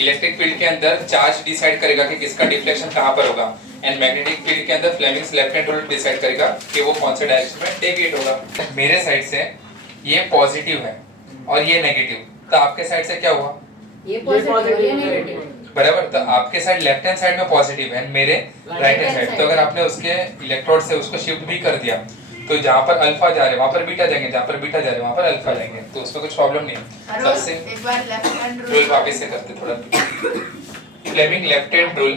Electric field के अंदर charge decide करेगा कि किसका डिफ्लेक्शन कहाँ पर होगा, एंड मैग्नेटिक फील्ड के अंदर Fleming's left hand rule decide करेगा कि वो कौन से डायरेक्शन में डेविएट होगा। मेरे साइड से ये पॉजिटिव है और ये नेगेटिव, तो आपके साइड से क्या हुआ? ये पॉजिटिव ये नेगेटिव। बराबर, तो आपके साइड लेफ्ट हैंड साइड में पॉजिटिव है, मेरे राइट हैंड साइड। तो अगर आपने उसके इलेक्ट्रोड से उसको शिफ्ट भी कर दिया तो जहाँ पर अल्फा जा रहे हैं वहाँ पर बीटा जाएंगे, जहाँ पर बीटा जा रहे हैं वहाँ पर अल्फा जाएंगे, तो उसमें कुछ प्रॉब्लम नहीं है। सबसे एक बार लेफ्ट हैंड रूल वापस से करते थोड़ा। Fleming left hand rule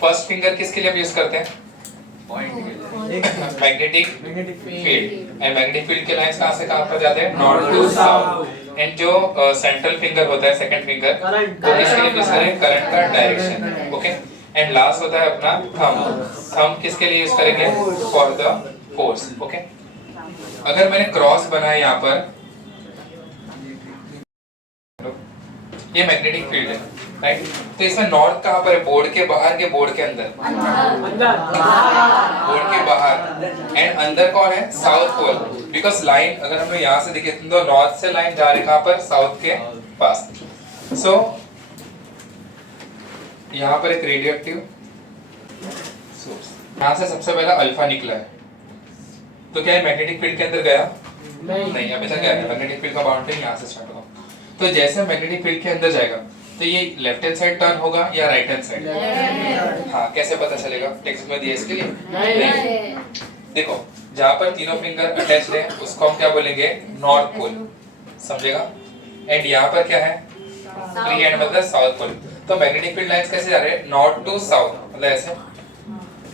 first finger किसके लिए यूज करते हैं? Magnetic field, and magnetic field के लाइंस कहाँ से कहाँ पर जाते हैं? North to south. एंड जो सेंट्रल फिंगर होता है सेकंड फिंगर, तो किसके लिए यूज करें? करंट का डायरेक्शन। ओके, एंड लास्ट होता है अपना थंब। थंब किसके लिए यूज करेंगे? For the force. ओके, अगर मैंने क्रॉस बनाया यहाँ पर, ये मैग्नेटिक फील्ड है राइट, तो इसमें नॉर्थ कहाँ पर है? बोर्ड के बाहर के बोर्ड के अंदर? बोर्ड के बाहर। एंड अंदर कौन है? South pole. बिकॉज लाइन अगर हम यहाँ से देखें तो नॉर्थ से लाइन जा रही है कहाँ पर? साउथ के पास। सो यहाँ पर एक रेडियोएक्टिव सोर्स, यहाँ से सबसे पहला अल्फा निकला है, तो क्या है मैग्नेटिक फील्ड के अंदर गया? नहीं, अभी तक गया नहीं। मैग्नेटिक फील्ड का बाउंड्री यहाँ से स्टार्ट होगा, तो जैसे मैग्नेटिक फील्ड के अंदर जाएगा तो ये लेफ्ट हैंड साइड टर्न होगा या राइट हैंड साइड? हाँ, कैसे पता चलेगा? टेक्स्ट में दिया इसके लिए नहीं। देखो, जहाँ पर तीनों फिंगर अटैच्ड है उसको हम क्या बोलेंगे? नॉर्थ पोल, समझेगा? एंड यहाँ पर क्या है? फ्री हैंड मतलब साउथ पोल। तो मैग्नेटिक फील्ड लाइंस कैसे जा रहे हैं? नॉर्थ टू साउथ, मतलब ऐसे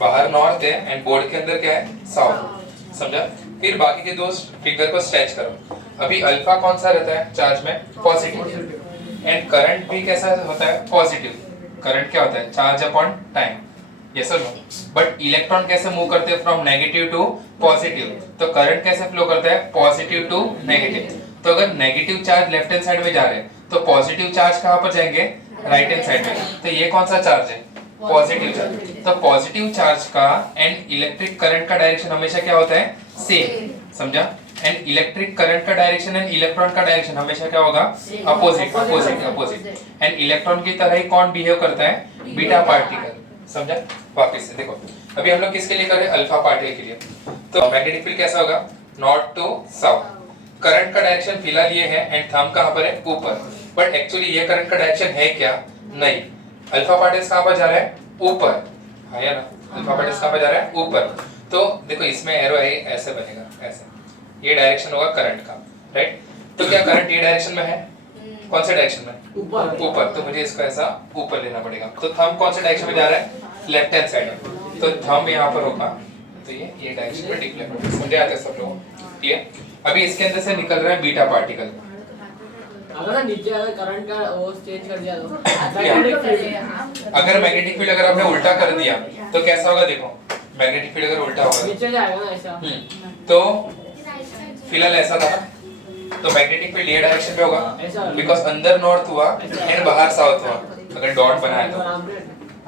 बाहर नॉर्थ है एंड बोर्ड के अंदर क्या है? साउथ। समझा? फिर बाकी के दो फिंगर को स्ट्रेच करो। अभी अल्फा कौन सा रहता है चार्ज में? पॉजिटिव। एंड करंट भी कैसा होता है? पॉजिटिव। करंट क्या होता है? चार्ज अपॉन टाइम, यस और नो? बट इलेक्ट्रॉन कैसे मूव करते हैं? From negative to positive. तो करंट कैसे फ्लो करता है? Positive to negative. तो अगर negative charge left hand side में जा रहे हैं तो पॉजिटिव चार्ज कहाँ पर जाएंगे? राइट हैंड साइड में। तो ये कौन सा चार्ज है? Positive charge. तो पॉजिटिव चार्ज का एंड इलेक्ट्रिक करंट का डायरेक्शन हमेशा क्या होता है? सेम। समझा? एंड इलेक्ट्रिक करंट का डायरेक्शन एंड इलेक्ट्रॉन का डायरेक्शन हमेशा क्या होगा? Opposite opposite opposite. And electron की तरह ही कौन बिहेव करता है? Beta particle. समझा? वापस से देखो, अभी हम लोग किसके लिए कर रहे हैं? अल्फा पार्टिकल के लिए। तो मैग्नेटिक फील्ड कैसा होगा? North to south. करंट का डायरेक्शन फिलहाल ये है एंड थंब कहाँ पर है? ऊपर। बट एक्चुअली ये करंट का डायरेक्शन है क्या? नहीं। अल्फा पार्टिकल कहाँ पर जा रहा है? ऊपर, है ना? अल्फा पार्टिकल कहाँ पर जा रहा है? ऊपर। तो देखो इसमें एरो है, ऐसे बनेगा, ऐसे। ये डायरेक्शन होगा करंट का, राइट? तो क्या करंट ये डायरेक्शन में है? कौन से डायरेक्शन में? ऊपर। ऊपर, तो मुझे इसको ऐसा ऊपर लेना पड़ेगा। तो थंब कौन से डायरेक्शन में जा रहा है? लेफ्ट हैंड साइड में। तो थंब यहाँ पर होगा, तो ये डायरेक्शन में डिफ्लेक्ट होगा। समझे आते सब लोग? ठीक है। अभी इसके अंदर से निकल रहा है बीटा पार्टिकल। अगर नीचे अगर करंट का वो चेंज कर दिया तो अगर मैग्नेटिक फील्ड अगर आपने उल्टा कर दिया तो कैसा होगा? देखो, मैग्नेटिक फील्ड अगर उल्टा होगा नीचे जाएगा ना ऐसा। तो फिलहाल ऐसा था, तो मैग्नेटिक फील्ड ये डायरेक्शन पे होगा बिकॉज अंदर नॉर्थ हुआ एंड बाहर साउथ हुआ। अगर डॉट बनाया तो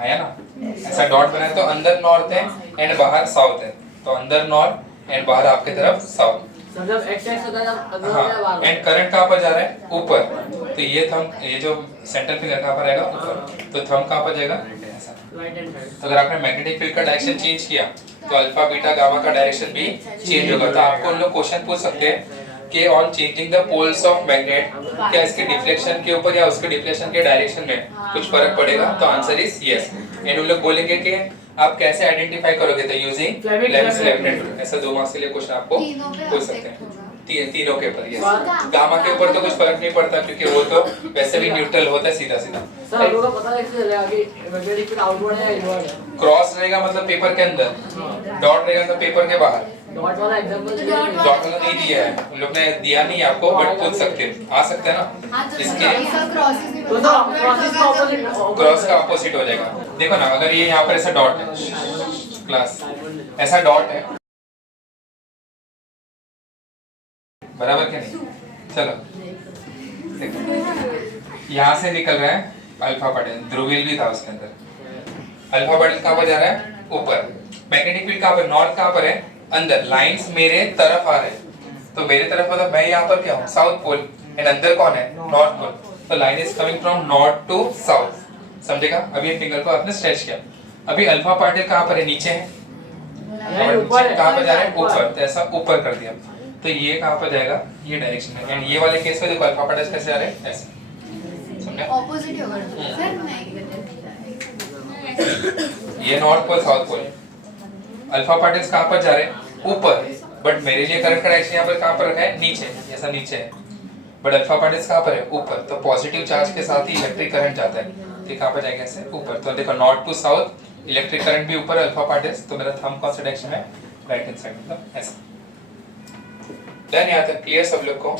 आया ना, ऐसा डॉट बनाया तो अंदर नॉर्थ है एंड बाहर साउथ है, तो अंदर नॉर्थ एंड बाहर आपके तरफ साउथ। मतलब एक्स होता है अंदर हाँ, बाहर। एंड करंट कहाँ पर जा रहा है? ऊपर। तो ये थंब, ये जो सेंट्रल फिंगर कहाँ पर आएगा? ऊपर। तो थंब कहाँ पर जाएगा? ऐसा। Right hand side. तो अगर आपने मैग्नेटिक फील्ड का डायरेक्शन चेंज किया तो अल्फा बीटा गामा का डायरेक्शन भी चेंज होगा। तो आपको उन लोग क्वेश्चन पूछ सकते हैं कि on changing the poles of magnet क्या इसके डिफ्लेक्शन के ऊपर या उसके डिफ्लेक्शन के डायरेक्शन में कुछ फर्क पड़ेगा? तो आंसर इज यस। एंड उन लोग बोलेंगे कि आप कैसे आइडेंटिफाई करोगे? तो using Fleming's left hand rule. ऐसा 2 मार्क्स के लिए क्वेश्चन आपको पूछ सकते हैं। तीनों के ऊपर, यस। गामा के ऊपर तो कुछ फर्क नहीं पड़ता क्योंकि वो तो वैसे भी न्यूट्रल होता है सीधा सीधा। सर लोगों को पता कैसे चलेगा कि मैग्नेटिक फील्ड आउटवर्ड है या इनवर्ड है? क्रॉस रहेगा मतलब पेपर के अंदर, डॉट रहेगा तो पेपर के बाहर। डॉट वाला एग्जांपल डॉट वाला नहीं दिया है, उन लोग ने दिया नहीं आपको, बट पूछ सकते हैं, आ सकते हैं ना। इसके तो क्रॉसेस का ऑपोजिट क्रॉस का ऑपोजिट हो जाएगा। देखो ना, अगर ये यहाँ पर ऐसा डॉट है, क्लास ऐसा डॉट है, बराबर क्या नहीं? चलो देखो, यहाँ से निकल रहा है अल्फा पार्टिकल, ध्रुवीय भी था उसके अंदर। अल्फा पार्टिकल कहाँ पर जा रहा है? ऊपर। मैग्नेटिक फील्ड कहाँ पर? नॉर्थ कहाँ पर है? अंदर। लाइंस मेरे तरफ आ रहे हैं, तो मेरे तरफ मतलब मैं यहाँ पर क्या हूँ? South pole. एंड अंदर कौन है? North pole. तो line is coming from north to south, समझेगा। अभी ये फिंगर को आपने स्ट्रेच किया। अभी अल्फा पार्टिकल कहाँ पर है? नीचे है। कहाँ पर जा रहा है? ऊपर। तो ऐसा ऊपर कर दिया, तो ये कहाँ पर जाएगा? ये डायरेक्शन में। एंड ये वाले केस में देखो अल्फा पार्टिकल कैसे जा रहे हैं? ऐसे, समझा? ऑपोजिट होगा सर। ये north pole south pole. Alpha particles कहाँ पर जा रहे हैं? ऊपर। बट मेरे लिए करंट का डायरेक्शन यहाँ पर कहाँ पर रखा है? नीचे, ऐसा नीचे है। बट अल्फा पार्टिकल्स कहाँ पर है? ऊपर। तो पॉजिटिव चार्ज के साथ ही इलेक्ट्रिक करंट जाता है, तो कहाँ पर जाएगा? ऐसे ऊपर। तो देखो north to south electric current भी ऊपर, अल्फा पार्टिकल्स। तो मेरा थंब कौन सा डायरेक्शन है? राइट हैंड साइड, मतलब ऐसा। देन यहाँ तक क्लियर सब लोग को?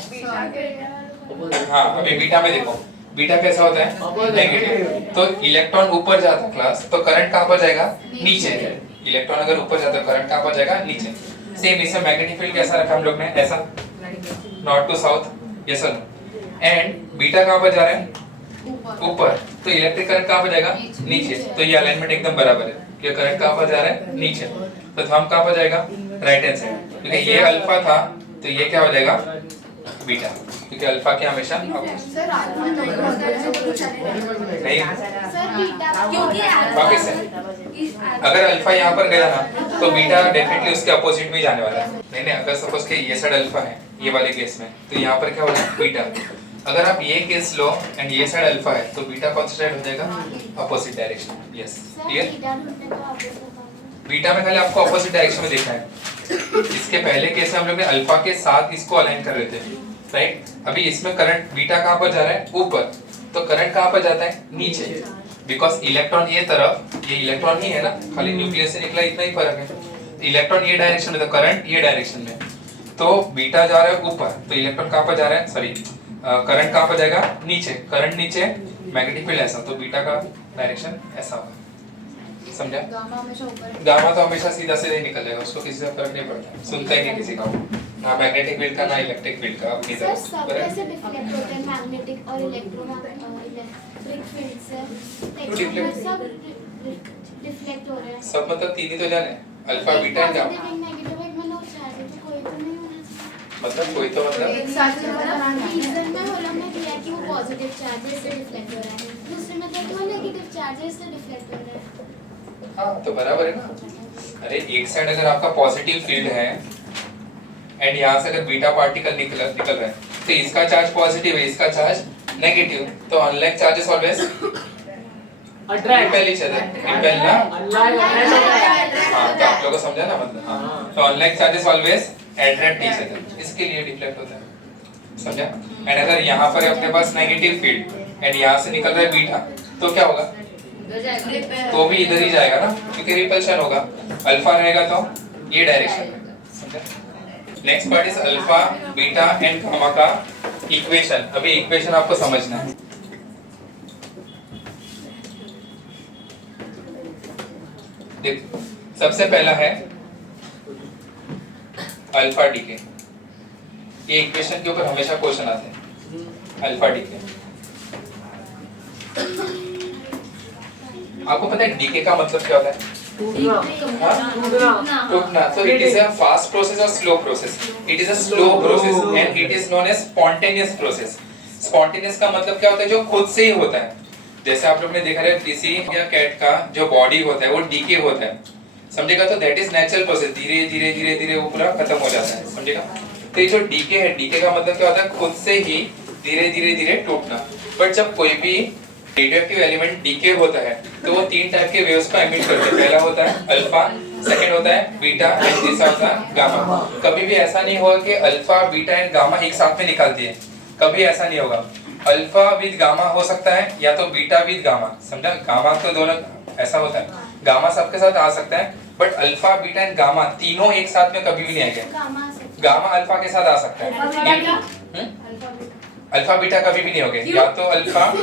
हाँ, अभी बीटा में देखो, बीटा कैसा होता है? नेगेटिव। तो इलेक्ट्रॉन ऊपर जाता है क्लास, तो करंट कहाँ पर जाएगा? नीचे। इलेक्ट्रॉन अगर ऊपर जाता है, करंट कहाँ पर जाएगा? नीचे। सेम इसमें मैग्नेटिक फील्ड कैसा रखा हम लोग ने? ऐसा, नॉर्थ टू साउथ, ये सर। एंड बीटा कहाँ पर जा रहा है? ऊपर। तो इलेक्ट्रिक करंट कहाँ पर जाएगा? नीचे। तो ये अलाइनमेंट एकदम बराबर है कि करंट कहाँ पर जा रहा है? नीचे। तो थंब कहाँ पर जाएगा? राइट हैंड साइड, क्योंकि ये अल्फा था, तो ये क्या हो जाएगा? बीटा, क्योंकि अल्फा के हमेशा सर अल्फा नहीं होता है तो कुछ नहीं। सर बीटा क्योंकि वापस से अगर अल्फा यहाँ पर गया ना, तो बीटा डेफिनेटली उसके अपोजिट में जाने वाला है। नहीं नहीं, अगर सपोज के ये साइड अल्फा है ये वाले केस में, तो यहाँ पर क्या हो रहा है? बीटा। अगर आप ये केस लो एंड ये साइड अल्फा है, तो बीटा कौन सा साइड हो जाएगा? Opposite direction. Yes, clear. Beta में खाली आपको अपोजिट डायरेक्शन में देखना है। इसके पहले केस में हम लोग ने अल्फा के साथ इसको अलाइन कर रहे थे, राइट। अभी इसमें करंट बीटा कहाँ पर जा रहा है? ऊपर। तो करंट कहाँ पर जाता है? नीचे। बिकॉज इलेक्ट्रॉन ये तरफ, ये इलेक्ट्रॉन ही है ना, खाली न्यूक्लियस से निकला, इतना ही फर्क है। इलेक्ट्रॉन ये डायरेक्शन में, तो करंट ये डायरेक्शन में। तो बीटा जा रहा है ऊपर, तो इलेक्ट्रॉन कहाँ पर जा रहा है? सॉरी, करंट कहाँ पर जाएगा? नीचे। करंट नीचे, मैग्नेटिक फील्ड ऐसा, तो बीटा का डायरेक्शन ऐसा होगा, समझा? गामा हमेशा ऊपर है। गामा तो हमेशा सीधा सीधा ही निकल जाएगा, उसको किसी से फर्क नहीं पड़ता, सुनता ही नहीं किसी का, ना मैग्नेटिक फील्ड का ना इलेक्ट्रिक फील्ड का अपनी सर तरफ। सब कैसे डिफ्लेक्ट होते हैं मैग्नेटिक और इलेक्ट्रिक फील्ड से? इलेक्ट्रॉन सब डिफ्लेक्ट हो रहे हैं। सब मतलब तीन ही तो जाने, alpha beta and gamma. Positive negative एक में नो चार्ज है, तो कोई तो नहीं होना चाहिए। मतलब कोई तो मतलब एक साथ रीजन में होला में दिया कि वो पॉजिटिव चार्जेस से डिफ्लेक्ट हो रहा है, दूसरे में दिया कि वो नेगेटिव चार्जेस से डिफ्लेक्ट हो रहा है। हाँ, तो बराबर है ना। अरे एक साइड अगर आपका पॉजिटिव फील्ड है एंड यहाँ से अगर बीटा पार्टिकल निकल रहा है, तो इसका चार्ज पॉजिटिव है, इसका चार्ज नेगेटिव, तो unlike charges always repel each other, repel ना। हाँ, तो आप लोगों को समझा ना मतलब। हाँ, तो unlike charges always attract each other, इसके लिए डिफ्लेक्ट होता है, समझा। एंड अगर यहाँ पर अपने पास नेगेटिव फील्ड एंड यहाँ से निकल रहा है बीटा, तो क्या होगा? तो भी इधर ही जाएगा ना, क्योंकि रिपल्शन होगा। अल्फा रहेगा तो ये डायरेक्शन में, समझा। Next part is alpha beta and gamma का इक्वेशन। अभी इक्वेशन आपको समझना है। देखो, सबसे पहला है अल्फा डीके। ये इक्वेशन के ऊपर हमेशा क्वेश्चन आते हैं, अल्फा डीके। आपको पता है डीके का मतलब क्या होता है? टूटना। So it is a fast process or slow process? It is a slow process and it is known as spontaneous process. Spontaneous का मतलब क्या होता है? जो खुद से ही होता है। जैसे आप लोग ने देखा है किसी या कैट का जो बॉडी होता है वो डीके होता है, समझेगा। तो दैट इज नेचुरल प्रोसेस, धीरे धीरे धीरे धीरे वो पूरा खत्म हो जाता है, समझेगा। तो ये जो डीके है, डीके का मतलब क्या होता है? खुद से ही धीरे धीरे धीरे टूटना। बट जब कोई भी रेडियोएक्टिव एलिमेंट डीके होता है, तो वो तीन टाइप के वेव्स को एमिट करते हैं। पहला होता है अल्फा, सेकंड होता है बीटा एंड तीसरा होता है गामा। कभी भी ऐसा नहीं होगा कि अल्फा बीटा एंड गामा एक साथ में निकालती है, कभी ऐसा नहीं होगा। अल्फा विद गामा हो सकता है या तो बीटा विद गामा, समझा। गामा तो दोनों ऐसा होता है, गामा सबके साथ आ सकता है, but alpha beta and gamma तीनों एक साथ में कभी भी नहीं आएंगे। गामा अल्फा के साथ आ सकता है, अल्फा बीटा कभी भी नहीं होंगे। या तो अल्फा,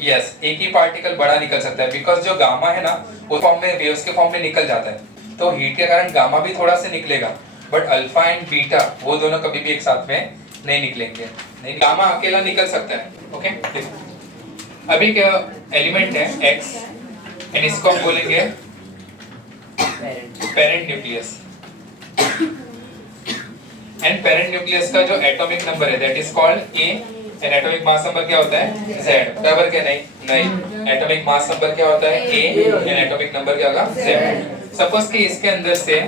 यस, एक ही पार्टिकल बड़ा निकल सकता है, बिकॉज जो गामा है ना वो फॉर्म में, वेव्स के फॉर्म में निकल जाता है, तो हीट के कारण गामा भी थोड़ा से निकलेगा, बट अल्फा एंड बीटा वो दोनों कभी भी एक साथ में नहीं निकलेंगे। नहीं, गामा अकेला निकल सकता है। ओके, देखो अभी क्या एलिमेंट है एक्स एंड इसको हम बोलेंगे parent nucleus. And parent nucleus का जो एटॉमिक नंबर है that is called A and atomic mass number क्या होता है Z, बराबर क्या? नहीं, एटॉमिक मास नंबर क्या होता है A एंड एटॉमिक नंबर क्या होगा Z। सपोज कि इसके अंदर से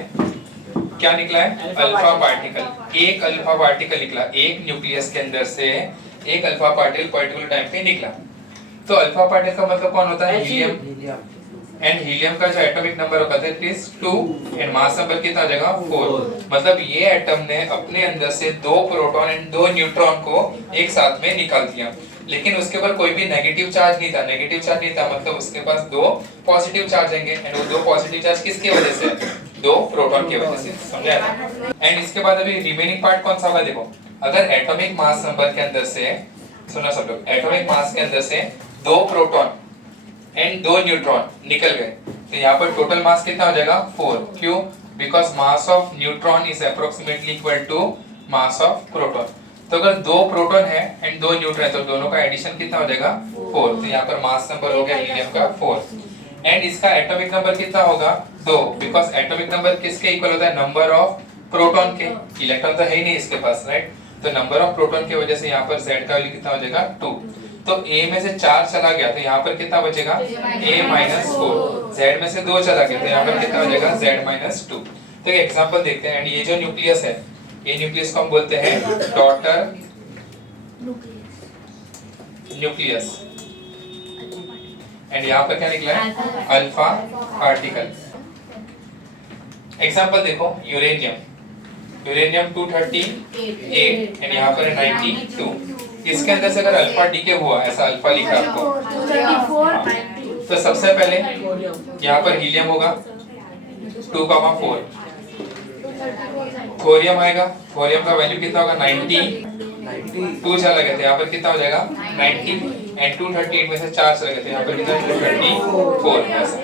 क्या निकला है? Alpha particle. एक अल्फा पार्टिकल निकला, एक न्यूक्लियस के अंदर से एक अल्फा पार्टिकल पर्टिकुलर टाइम पे निकला। तो अल्फा पार्टिकल का मतलब कौन होता है? हीलियम। एंड हीलियम का जो एटॉमिक नंबर होता है it is 2 and mass number कितना हो जाएगा 4। मतलब ये एटम ने अपने अंदर से 2 प्रोटॉन एंड 2 न्यूट्रॉन को एक साथ में निकाल दिया, लेकिन उसके ऊपर कोई भी नेगेटिव चार्ज नहीं था। नेगेटिव चार्ज नहीं था मतलब उसके पास 2 पॉजिटिव चार्ज आएंगे एंड वो 2 पॉजिटिव चार्ज किसकी वजह से? 2 प्रोटॉन की वजह से। समझा ना? एंड इसके बाद अभी रिमेनिंग पार्ट कौन सा होगा? देखो, अगर एटॉमिक मास नंबर के अंदर से, सुनो सब लोग, एटॉमिक मास के अंदर से 2 प्रोटॉन एंड 2 न्यूट्रॉन निकल गए तो यहाँ पर टोटल मास कितना हो जाएगा 4। क्यों? Because mass of neutron is approximately equal to mass of proton. तो अगर 2 प्रोटॉन है एंड 2 न्यूट्रॉन है तो दोनों का एडिशन कितना हो जाएगा 4। तो यहाँ पर मास नंबर हो गया हीलियम का 4 एंड इसका एटॉमिक नंबर कितना होगा 2, बिकॉज एटॉमिक नंबर किसके इक्वल होता है? नंबर ऑफ प्रोटॉन के। इलेक्ट्रॉन तो है ही नहीं इसके पास, राइट? तो नंबर ऑफ प्रोटॉन की वजह से यहाँ पर Z का वैल्यू कितना हो जाएगा 2। तो A में से 4 चला गया तो यहाँ पर कितना बचेगा? A - 4। Z में से 2 चला गया तो यहाँ पर कितना हो जाएगा? Z - 2। तो एक एग्जांपल देखते हैं। एंड ये जो न्यूक्लियस है, ये न्यूक्लियस को हम बोलते हैं डॉटर न्यूक्लियस। एंड यहाँ पर क्या निकला है? Alpha particle. एग्जांपल देखो, यूरेनियम 238 एंड यहाँ पर है 92। इसके अंदर से अगर अल्फा डीके हुआ, ऐसा अल्फा लिखा आपको, तो सबसे पहले यहाँ पर हीलियम होगा 2,4, थोरियम आएगा, थोरियम का वैल्यू कितना होगा 92 चला गया तो यहाँ पर कितना हो जाएगा 90 एंड 238 में से 4 चला गया तो यहाँ पर कितना 224। ऐसा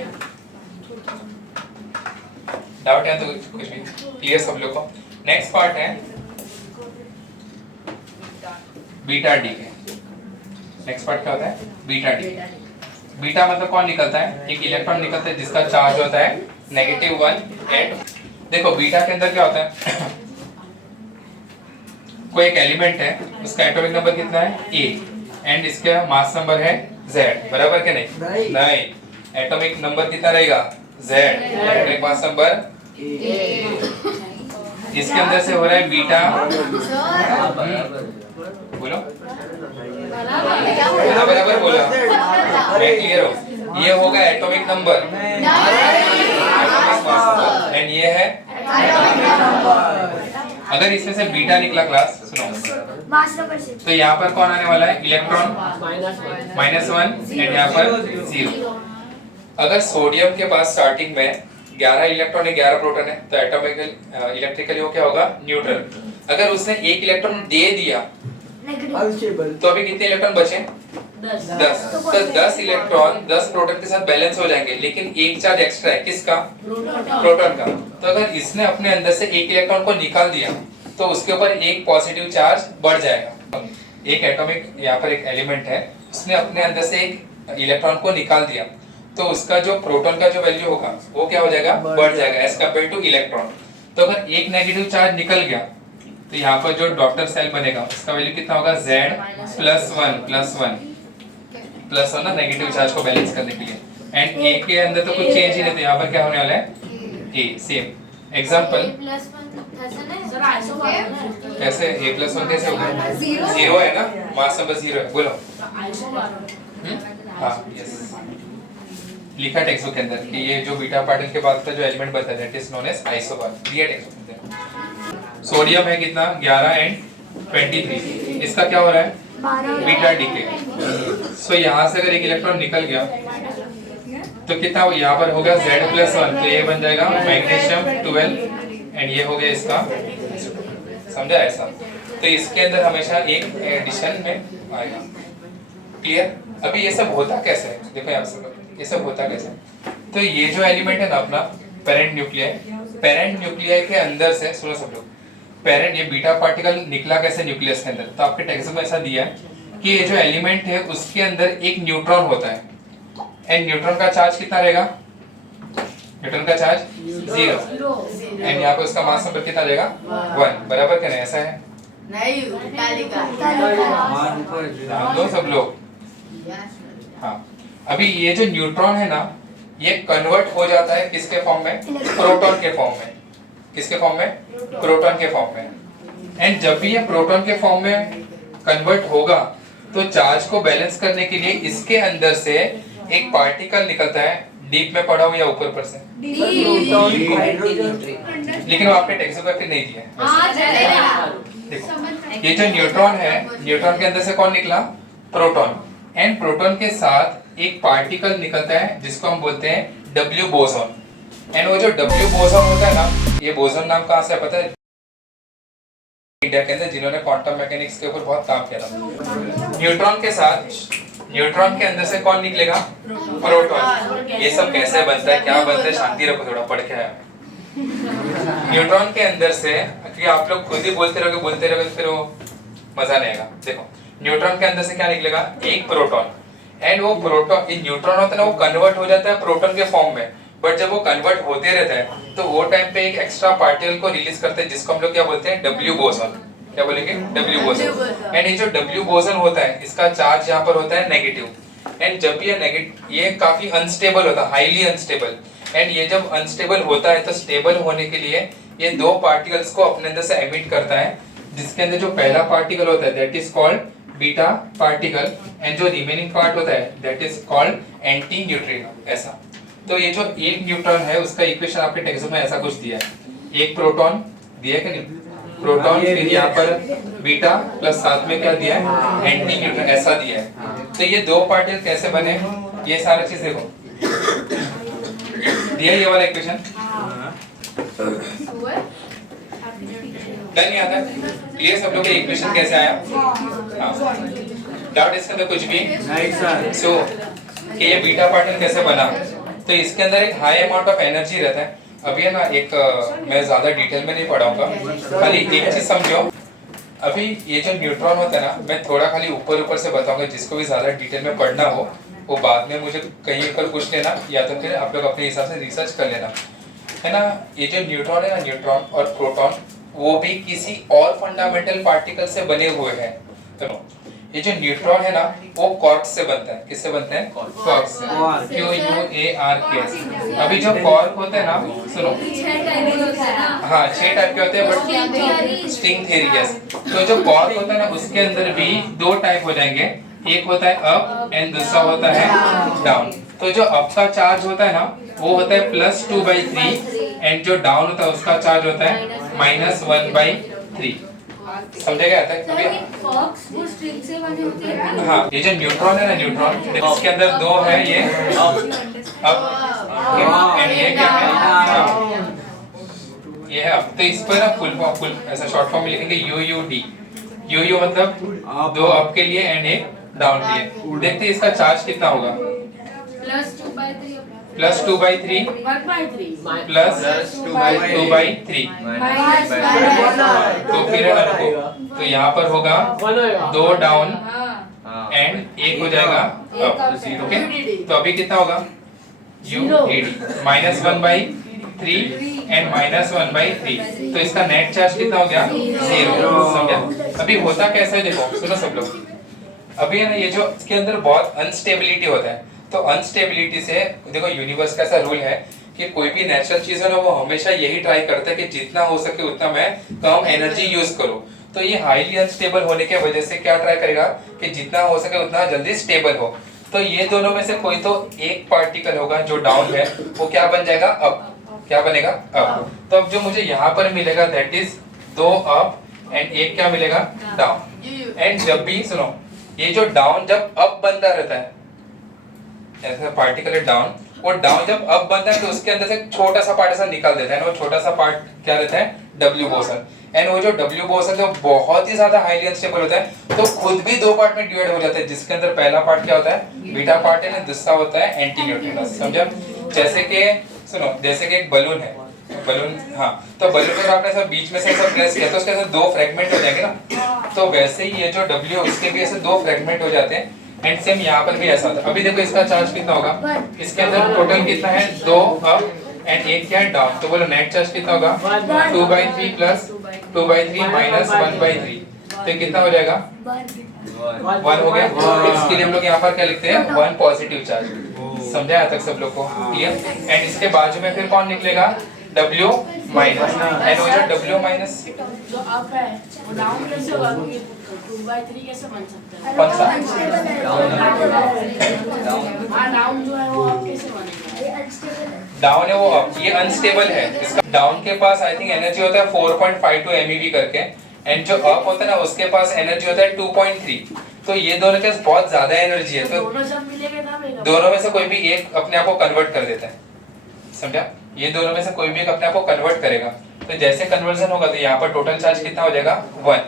डाउट है तो कुछ भी क्लियर सब लोग को? नेक्स्ट पार्ट है बीटा डीके। नेक्स्ट पार्ट क्या होता है? Beta decay. बीटा मतलब कौन निकलता है? एक इलेक्ट्रॉन निकलता है जिसका चार्ज होता है -1 एंड देखो बीटा के अंदर क्या होता है कोई एक एलिमेंट है, उसका एटॉमिक नंबर कितना है A एंड इसका मास नंबर है Z, बराबर क्या? नहीं, एटॉमिक नंबर कितना रहेगा Z, एटॉमिक मास नंबर इसके अंदर से हो रहा है बीटा। बोलो बराबर बोला, मैं क्लियर हूँ। ये होगा एटॉमिक नंबर एंड ये है अगर इसमें से बीटा निकला क्लास, सुनो, तो यहाँ पर कौन आने वाला है? इलेक्ट्रॉन -1 एंड यहाँ पर 0। अगर सोडियम के पास स्टार्टिंग में 11 इलेक्ट्रॉन है 11 प्रोटॉन है तो एटॉमिकल इलेक्ट्रिकली वो क्या होगा? न्यूट्रल। अगर उसने एक इलेक्ट्रॉन दे दिया तो अभी कितने इलेक्ट्रॉन बचे? 10। तो 10 इलेक्ट्रॉन 10 प्रोटॉन के साथ बैलेंस हो जाएंगे, लेकिन एक चार्ज एक्स्ट्रा है, किसका? प्रोटॉन का। तो अगर इसने अपने अंदर से एक इलेक्ट्रॉन को निकाल दिया तो उसके ऊपर एक पॉजिटिव चार्ज बढ़ जाएगा। एक एटॉमिक यहाँ पर एक एलिमेंट है, उसने अपने अंदर से एक इलेक्ट्रॉन को निकाल दिया तो उसका जो प्रोटॉन का जो वैल्यू होगा वो क्या हो जाएगा? बढ़ जाएगा एज कंपेयर टू इलेक्ट्रॉन। तो अगर एक नेगेटिव चार्ज निकल गया तो यहाँ पर जो डॉटर सेल बनेगा उसका वैल्यू कितना होगा? Z+1 प्लस ना नेगेटिव चार्ज को बैलेंस करने के लिए। एंड A के अंदर तो कुछ चेंज ही नहीं, तो यहाँ पर क्या होने वाला है? A same. एग्जांपल कैसे A+1 कैसे होगा? 0 है ना, मास नंबर 0 है। बोलो हाँ, यस, लिखा टेक्स्ट बुक के अंदर कि ये जो बीटा पार्टिकल के बाद का जो एलिमेंट बनता है that is known as isobar. दिया टेक्स्ट बुक में। सोडियम है कितना? 11 एंड 23। इसका क्या हो रहा है? Beta decay. सो यहाँ से अगर एक इलेक्ट्रॉन निकल गया तो कितना यहाँ पर होगा Z+1, तो ये बन जाएगा मैग्नीशियम 12 एंड ये हो गया इसका, समझा ऐसा? तो इसके अंदर हमेशा एक एडिशन में आएगा। क्लियर? अभी ये सब होता कैसे है? देखो यहाँ से ये सब होता कैसे? तो ये जो एलिमेंट है ना अपना पेरेंट न्यूक्लियाई के अंदर से, सुनो सब लोग, पेरेंट ये बीटा पार्टिकल निकला कैसे न्यूक्लियस के अंदर? तो आपके टेक्स्ट में ऐसा दिया है कि ये जो एलिमेंट है उसके अंदर एक न्यूट्रॉन होता है एंड न्यूट्रॉन का चार्ज कितना रहेगा? न्यूट्रॉन का चार्ज 0 एंड यहाँ पे उसका मास नंबर कितना रहेगा? 1, बराबर क्या नहीं? ऐसा है? नहीं तालिका ध्यान दो सब लोग। हाँ, अभी ये जो न्यूट्रॉन है ना, ये कन्वर्ट हो जाता है किसके फॉर्म में? प्रोटॉन के फॉर्म में। किसके फॉर्म में? प्रोटॉन के फॉर्म में। एंड जब भी ये प्रोटॉन के फॉर्म में कन्वर्ट होगा तो चार्ज को बैलेंस करने के लिए इसके अंदर से एक पार्टिकल निकलता है। डीप में पढ़ा हो या ऊपर पर से? लेकिन वो आपने टेक्स्ट बुक में नहीं दिया है। देखो, ये जो न्यूट्रॉन है, न्यूट्रॉन के अंदर से कौन निकला? प्रोटॉन। एंड प्रोटॉन के साथ एक पार्टिकल निकलता है जिसको हम बोलते हैं डब्ल्यू बोसॉन। एंड वो जो डब्ल्यू बोसॉन होता है ना, ये बोसॉन नाम कहाँ से पता है? इंडिया के अंदर जिन्होंने क्वांटम मैकेनिक्स के ऊपर बहुत काम किया था। न्यूट्रॉन के साथ, न्यूट्रॉन के अंदर से कौन निकलेगा? प्रोटॉन। ये सब कैसे बनता है, क्या बनता है, शांति रखो, थोड़ा पढ़ के आया। न्यूट्रॉन के अंदर से, क्योंकि आप लोग खुद ही बोलते रहोगे फिर वो मजा नहीं आएगा। देखो, न्यूट्रॉन के अंदर से क्या निकलेगा? एक प्रोटॉन। एंड वो प्रोटॉन, ये न्यूट्रॉन होता है ना, वो कन्वर्ट हो जाता है प्रोटॉन के फॉर्म में। बट जब वो कन्वर्ट होते रहता है तो वो टाइम पे एक एक्स्ट्रा पार्टिकल को रिलीज करते हैं जिसको हम लोग क्या बोलते हैं? W boson. क्या बोलेंगे? W boson. एंड ये जो डब्ल्यू बोसॉन होता है, इसका चार्ज यहाँ पर होता है नेगेटिव। एंड जब भी ये नेगेटिव, ये काफी अनस्टेबल होता है, हाईली अनस्टेबल। एंड ये जब अनस्टेबल होता है तो स्टेबल होने के लिए ये दो पार्टिकल्स को अपने अंदर से एमिट करता है, जिसके अंदर जो पहला पार्टिकल होता है that is called beta particle, and जो रिमेनिंग पार्ट होता है that is called anti neutrino. ऐसा। तो ये जो एक न्यूट्रॉन है उसका इक्वेशन आपके टेक्स्ट में ऐसा कुछ दिया है। एक प्रोटॉन दिया है कि नहीं? प्रोटॉन, फिर यहाँ पर बीटा प्लस साथ में क्या दिया है? एंटी न्यूट्रॉन, ऐसा दिया है। तो ये दो पार्टिकल कैसे बने, ये सारा चीज देखो दिया ये वाला इक्वेशन। डन याद है? क्लियर सब लोग? इक्वेशन कैसे आया? डाउट इसके अंदर कुछ भी नहीं सर? सो कि ये बीटा पार्टिकल कैसे बना, तो इसके अंदर एक हाई अमाउंट ऑफ एनर्जी रहता है। अभी है ना, एक मैं ज्यादा डिटेल में नहीं पढ़ाऊंगा, खाली एक चीज समझो। अभी ये जो न्यूट्रॉन होता है ना, मैं थोड़ा खाली ऊपर से बताऊंगा, जिसको भी ज्यादा डिटेल में पढ़ना हो वो बाद में मुझे कहीं पर पूछ लेना, या तो फिर आप लोग अपने हिसाब से रिसर्च कर लेना, है ना। ये जो न्यूट्रॉन है ना, न्यूट्रॉन और प्रोटॉन, वो भी किसी और फंडामेंटल पार्टिकल से बने हुए हैं। तो ये जो न्यूट्रॉन है ना, वो क्वार्क से बनता है। किससे बनते हैं? क्वार्क से। QUARK। अभी जो क्वार्क होते हैं ना, सुनो, 6 टाइप के होते हैं, बट स्ट्रिंग थ्योरी यस। तो जो क्वार्क होता है ना, उसके अंदर भी 2 टाइप हो जाएंगे, एक होता है अप एंड दूसरा होता है डाउन। तो जो अप का चार्ज होता है ना, वो होता है +2/3, एंड जो डाउन होता है उसका चार्ज होता है -1/3। समझेगा? आता है अभी? हाँ, ये जो न्यूट्रॉन है ना, न्यूट्रॉन, इसके अंदर 2 है, ये अप एंड ये क्या है? ये है अप। तो इस पर ना फुल ऐसा शॉर्ट फॉर्म में लिखेंगे UUD। UU मतलब 2 अप के लिए एंड एक डाउन के लिए। देखते हैं इसका चार्ज कितना होगा। +2/3 +2/3 तो फिर तो यहाँ पर होगा 2 डाउन एंड 1 हो जाएगा अप। ओके, तो अभी कितना होगा? UAD -1/3 and -1/3। तो इसका नेट चार्ज कितना हो गया? 0। समझा? अभी होता कैसा है देखो, सुनो सब लोग। अभी है ना, ये जो इसके अंदर बहुत अनस्टेबिलिटी होता है, तो अनस्टेबिलिटी से देखो, यूनिवर्स का ऐसा रूल है कि कोई भी नेचुरल चीज है ना, वो हमेशा यही ट्राई करता है कि जितना हो सके उतना मैं कम एनर्जी यूज करूं। तो ये हाईली अनस्टेबल होने की वजह से क्या ट्राई करेगा कि जितना हो सके उतना जल्दी स्टेबल हो। तो ये दोनों में से कोई तो एक पार्टिकल होगा जो डाउन है, वो क्या बन जाएगा? अप। क्या बनेगा? अप। तो अब जो मुझे यहाँ पर मिलेगा दैट इज 2 अप एंड एक क्या मिलेगा? डाउन। एंड जब भी सुनो, ये जो डाउन जब अप बनता रहता है, ऐसा पार्टिकल है डाउन, वो डाउन जब अप बनता है तो उसके अंदर से छोटा सा पार्ट ऐसा निकाल देता है, वो छोटा सा पार्ट क्या रहता है? W boson. एंड वो जो डब्ल्यू बोसन जो बहुत ही ज्यादा हाईली अनस्टेबल होता है, तो खुद भी 2 पार्ट में डिवाइड हो जाता है, जिसके अंदर पहला पार्ट क्या होता है? बीटा पार्ट है, दूसरा होता है एंटी न्यूट्रिनस। समझा? जैसे कि सुनो, जैसे कि एक बलून है, बलून, हाँ, तो बलून को आपने सब बीच में से सब प्रेस किया तो उसके अंदर 2 फ्रेगमेंट हो जाएंगे ना, तो वैसे ही ये जो डब्ल्यू उसके भी ऐसे 2 फ्रेगमेंट हो जाते हैं। एंड सेम यहाँ पर भी ऐसा होता है। अभी देखो इसका चार्ज कितना होगा, इसके अंदर टोटल कितना है? 2 अप एंड एक क्या है? डाउन। तो बोलो नेट चार्ज कितना होगा? 2/3 + 2/3 - 1/3। तो ये कितना हो जाएगा 1 हो गया। इसके लिए हम लोग यहाँ पर क्या लिखते हैं 1 पॉजिटिव चार्ज। समझा यहाँ तक सब लोग को? क्लियर। एंड इसके बाजू में फिर कौन निकलेगा W माइनस, एंड हो जाए W माइनस। जो अप है वो डाउन कैसे होगा? 2/3 कैसे बन सकता है? कौन सा हाँ डाउन जो है वो अप कैसे बनेगा? डाउन है वो अप, ये अनस्टेबल है। इसका डाउन के पास आई थिंक एनर्जी होता है 4.52 MeV करके, एंड जो अप होता है ना उसके पास एनर्जी होता है 2.3। तो ये दोनों के पास बहुत ज्यादा एनर्जी है, तो दोनों जब मिलेंगे तब एक दोनों में से कोई भी एक अपने आप को कन्वर्ट कर देता है। समझा? ये दोनों में से कोई भी एक अपने आप को कन्वर्ट करेगा। तो जैसे कन्वर्जन होगा तो यहाँ पर टोटल चार्ज कितना हो जाएगा 1,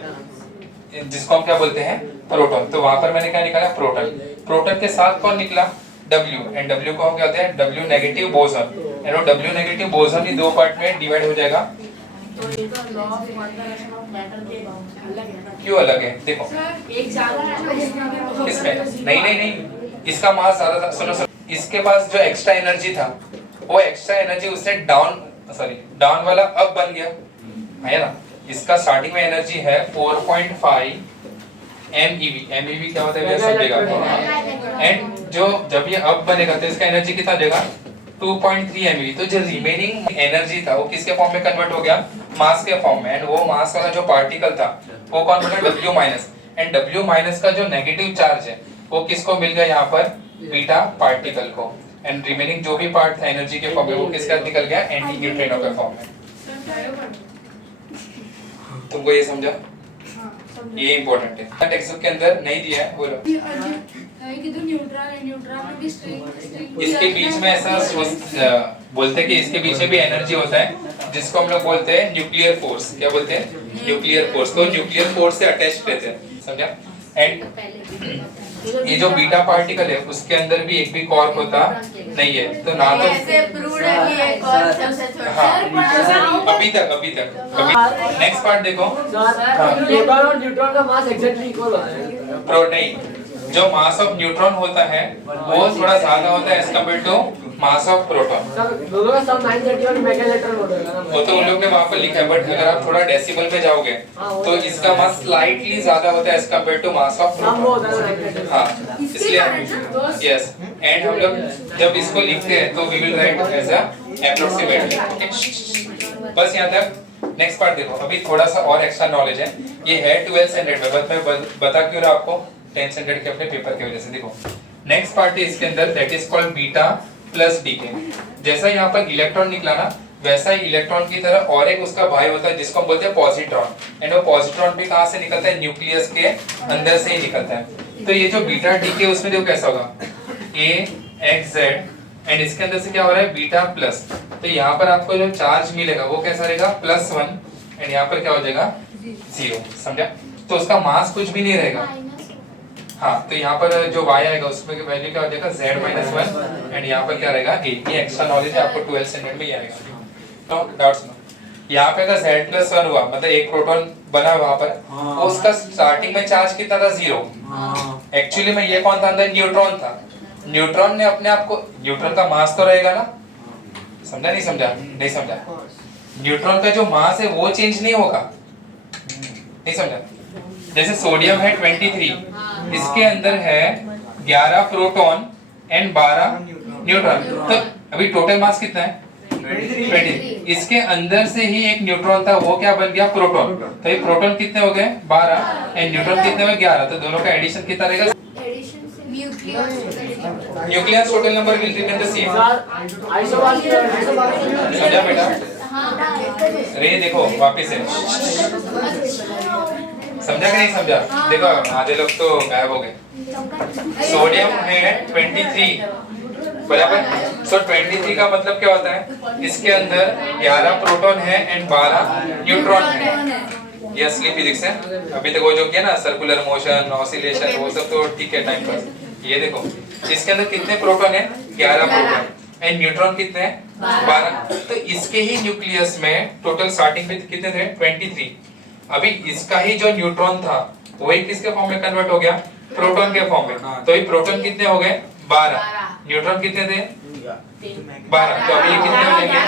जिसको हम क्या बोलते हैं प्रोटॉन। तो वहां पर मैंने क्या निकाला प्रोटॉन। प्रोटॉन के साथ कौन निकला W, एंड W को हम क्या होते हैं W नेगेटिव बोसॉन, एंड वो W नेगेटिव बोसॉन ही दो पार्ट में डिवाइड हो जाएगा। तो ये तो law of conservation of matter के अलग है ना? क्यों अलग है? देखो एक ज्यादा है इसमें नहीं, इसका मास ज्यादा था। सुनो, इसके पास जो एक्स्ट्रा एनर्जी था वो एक्स्ट्रा एनर्जी उससे डाउन वाला अब बन गया है ना। इसका स्टार्टिंग में एनर्जी है 4.5 MeV। MeV क्या होता है ये समझेगा। एंड जो जब ये अब बनेगा तो इसका एनर्जी कितना देगा 2.3 MeV। तो जो रिमेनिंग एनर्जी था वो किसके फॉर्म में कन्वर्ट हो गया मास के फॉर्म में, एंड वो मास वाला जो पार्टिकल था वो कौन बना W minus, and W minus का जो नेगेटिव चार्ज है वो किसको मिल गया यहाँ पर बीटा पार्टिकल को, एंड रिमेनिंग जो भी पार्ट था एनर्जी के फॉर्म में वो किसका निकल गया एंटी न्यूट्रिनो के फॉर्म में। तुमको ये समझा? ये इम्पोर्टेंट है, टेक्स्ट बुक के अंदर नहीं दिया है। बोलो इसके बीच में ऐसा बोलते हैं कि इसके बीच में भी एनर्जी होता है जिसको हम लोग बोलते हैं न्यूक्लियर फोर्स। क्या बोलते हैं? Nuclear force. तो न्यूक्लियर फोर्स से अटैच्ड रहते हैं। समझा? एंड ये जो बीटा पार्टिकल है उसके अंदर भी एक भी कॉर्क होता नहीं है। तो ना तो ऐसे प्रूव है कि ये कौन सबसे छोटा हाँ, अभी तक नेक्स्ट पार्ट देखो। प्रोटॉन और न्यूट्रॉन का मास एग्जैक्टली इक्वल होता है। प्रो नहीं, जो मास ऑफ न्यूट्रॉन होता है वो थोड़ा ज्यादा होता है as compare to mass of proton. दोनों का सम 931 मेगा इलेक्ट्रॉन वोल्ट होगा ना। वो तो उन लोग ने वहां पर लिखा है, बट अगर आप थोड़ा डेसिमल पे जाओगे तो इसका मास स्लाइटली ज्यादा होता है as compare to mass of some वो प्रोटॉन। होता है ना। हाँ, इसलिए यस। एंड हम लोग जब इसको लिखते हैं तो we will write as a approximately. बस यहाँ तक। नेक्स्ट पार्ट देखो, अभी थोड़ा सा और एक्स्ट्रा नॉलेज है। ये है 12th स्टैंडर्ड में, बट मैं बता क्यों रहा आपको 10th स्टैंडर्ड के अपने पेपर की वजह से। देखो नेक्स्ट पार्ट है इसके अंदर, that is called beta plus decay. जैसा यहाँ पर इलेक्ट्रॉन निकला ना वैसा ही इलेक्ट्रॉन की तरह और एक उसका भाई होता है जिसको हम बोलते हैं पॉजिट्रॉन, एंड वो पॉजिट्रॉन भी कहाँ से निकलता है न्यूक्लियस के अंदर से ही निकलता है। तो ये जो बीटा डीके उसमें देखो कैसा होगा AXZ, एंड इसके अंदर से क्या हो रहा है बीटा प्लस। तो यहाँ पर आपको जो चार्ज मिलेगा वो कैसा रहेगा +1, एंड यहाँ पर क्या हो जाएगा 0। समझा? तो उसका मास कुछ भी नहीं रहेगा। हाँ, तो यहाँ पर जो y आएगा उसमें की वैल्यू क्या हो जाएगा Z-1, एंड यहाँ पर क्या रहेगा A। ये एक्स्ट्रा नॉलेज है, आपको 12th स्टैंडर्ड में ही आएगा। तो डाउट्स नो, यहाँ पे अगर Z+1 हुआ मतलब एक प्रोटॉन बना वहां पर, तो उसका स्टार्टिंग में चार्ज कितना था 0। एक्चुअली में ये कौन था अंदर? न्यूट्रॉन था। न्यूट्रॉन ने अपने आप को, न्यूट्रॉन का मास तो रहेगा ना। समझा नहीं समझा? नहीं समझा? न्यूट्रॉन का जो मास है वो चेंज नहीं होगा। नहीं समझा? जैसे सोडियम है 23, इसके अंदर है 11 प्रोटॉन एंड 12 न्यूट्रॉन। तो अभी टोटल मास कितना है 20। इसके अंदर से ही एक न्यूट्रॉन था, वो क्या बन गया प्रोटॉन। तो ये प्रोटॉन कितने हो गए 12, एंड न्यूट्रॉन कितने हुए 11। तो दोनों का एडिशन कितना रहेगा? Nucleus total number will remain the same. समझा बेटा? रे देखो वापस से समझा कि नहीं समझा? देखो आधे लोग तो गायब हो गए। सोडियम है 23 बराबर। सो 23 का मतलब क्या होता है? इसके अंदर 11 प्रोटॉन है एंड 12 न्यूट्रॉन है। ये असली फिजिक्स है। अभी तक वो जो किया ना सर्कुलर मोशन, ऑसिलेशन, वो सब तो ठीक है टाइम पास। ये देखो इसके अंदर कितने प्रोटॉन है 11 प्रोटॉन, एंड न्यूट्रॉन कितने हैं 12। तो इसके ही न्यूक्लियस में टोटल स्टार्टिंग में कितने थे 23। अभी इसका ही जो न्यूट्रॉन था वही किसके फॉर्म में कन्वर्ट हो गया? प्रोटॉन के फॉर्म में। तो ये प्रोटॉन कितने हो गए 12, न्यूट्रॉन कितने थे 12, तो अभी ये कितने हो जाएंगे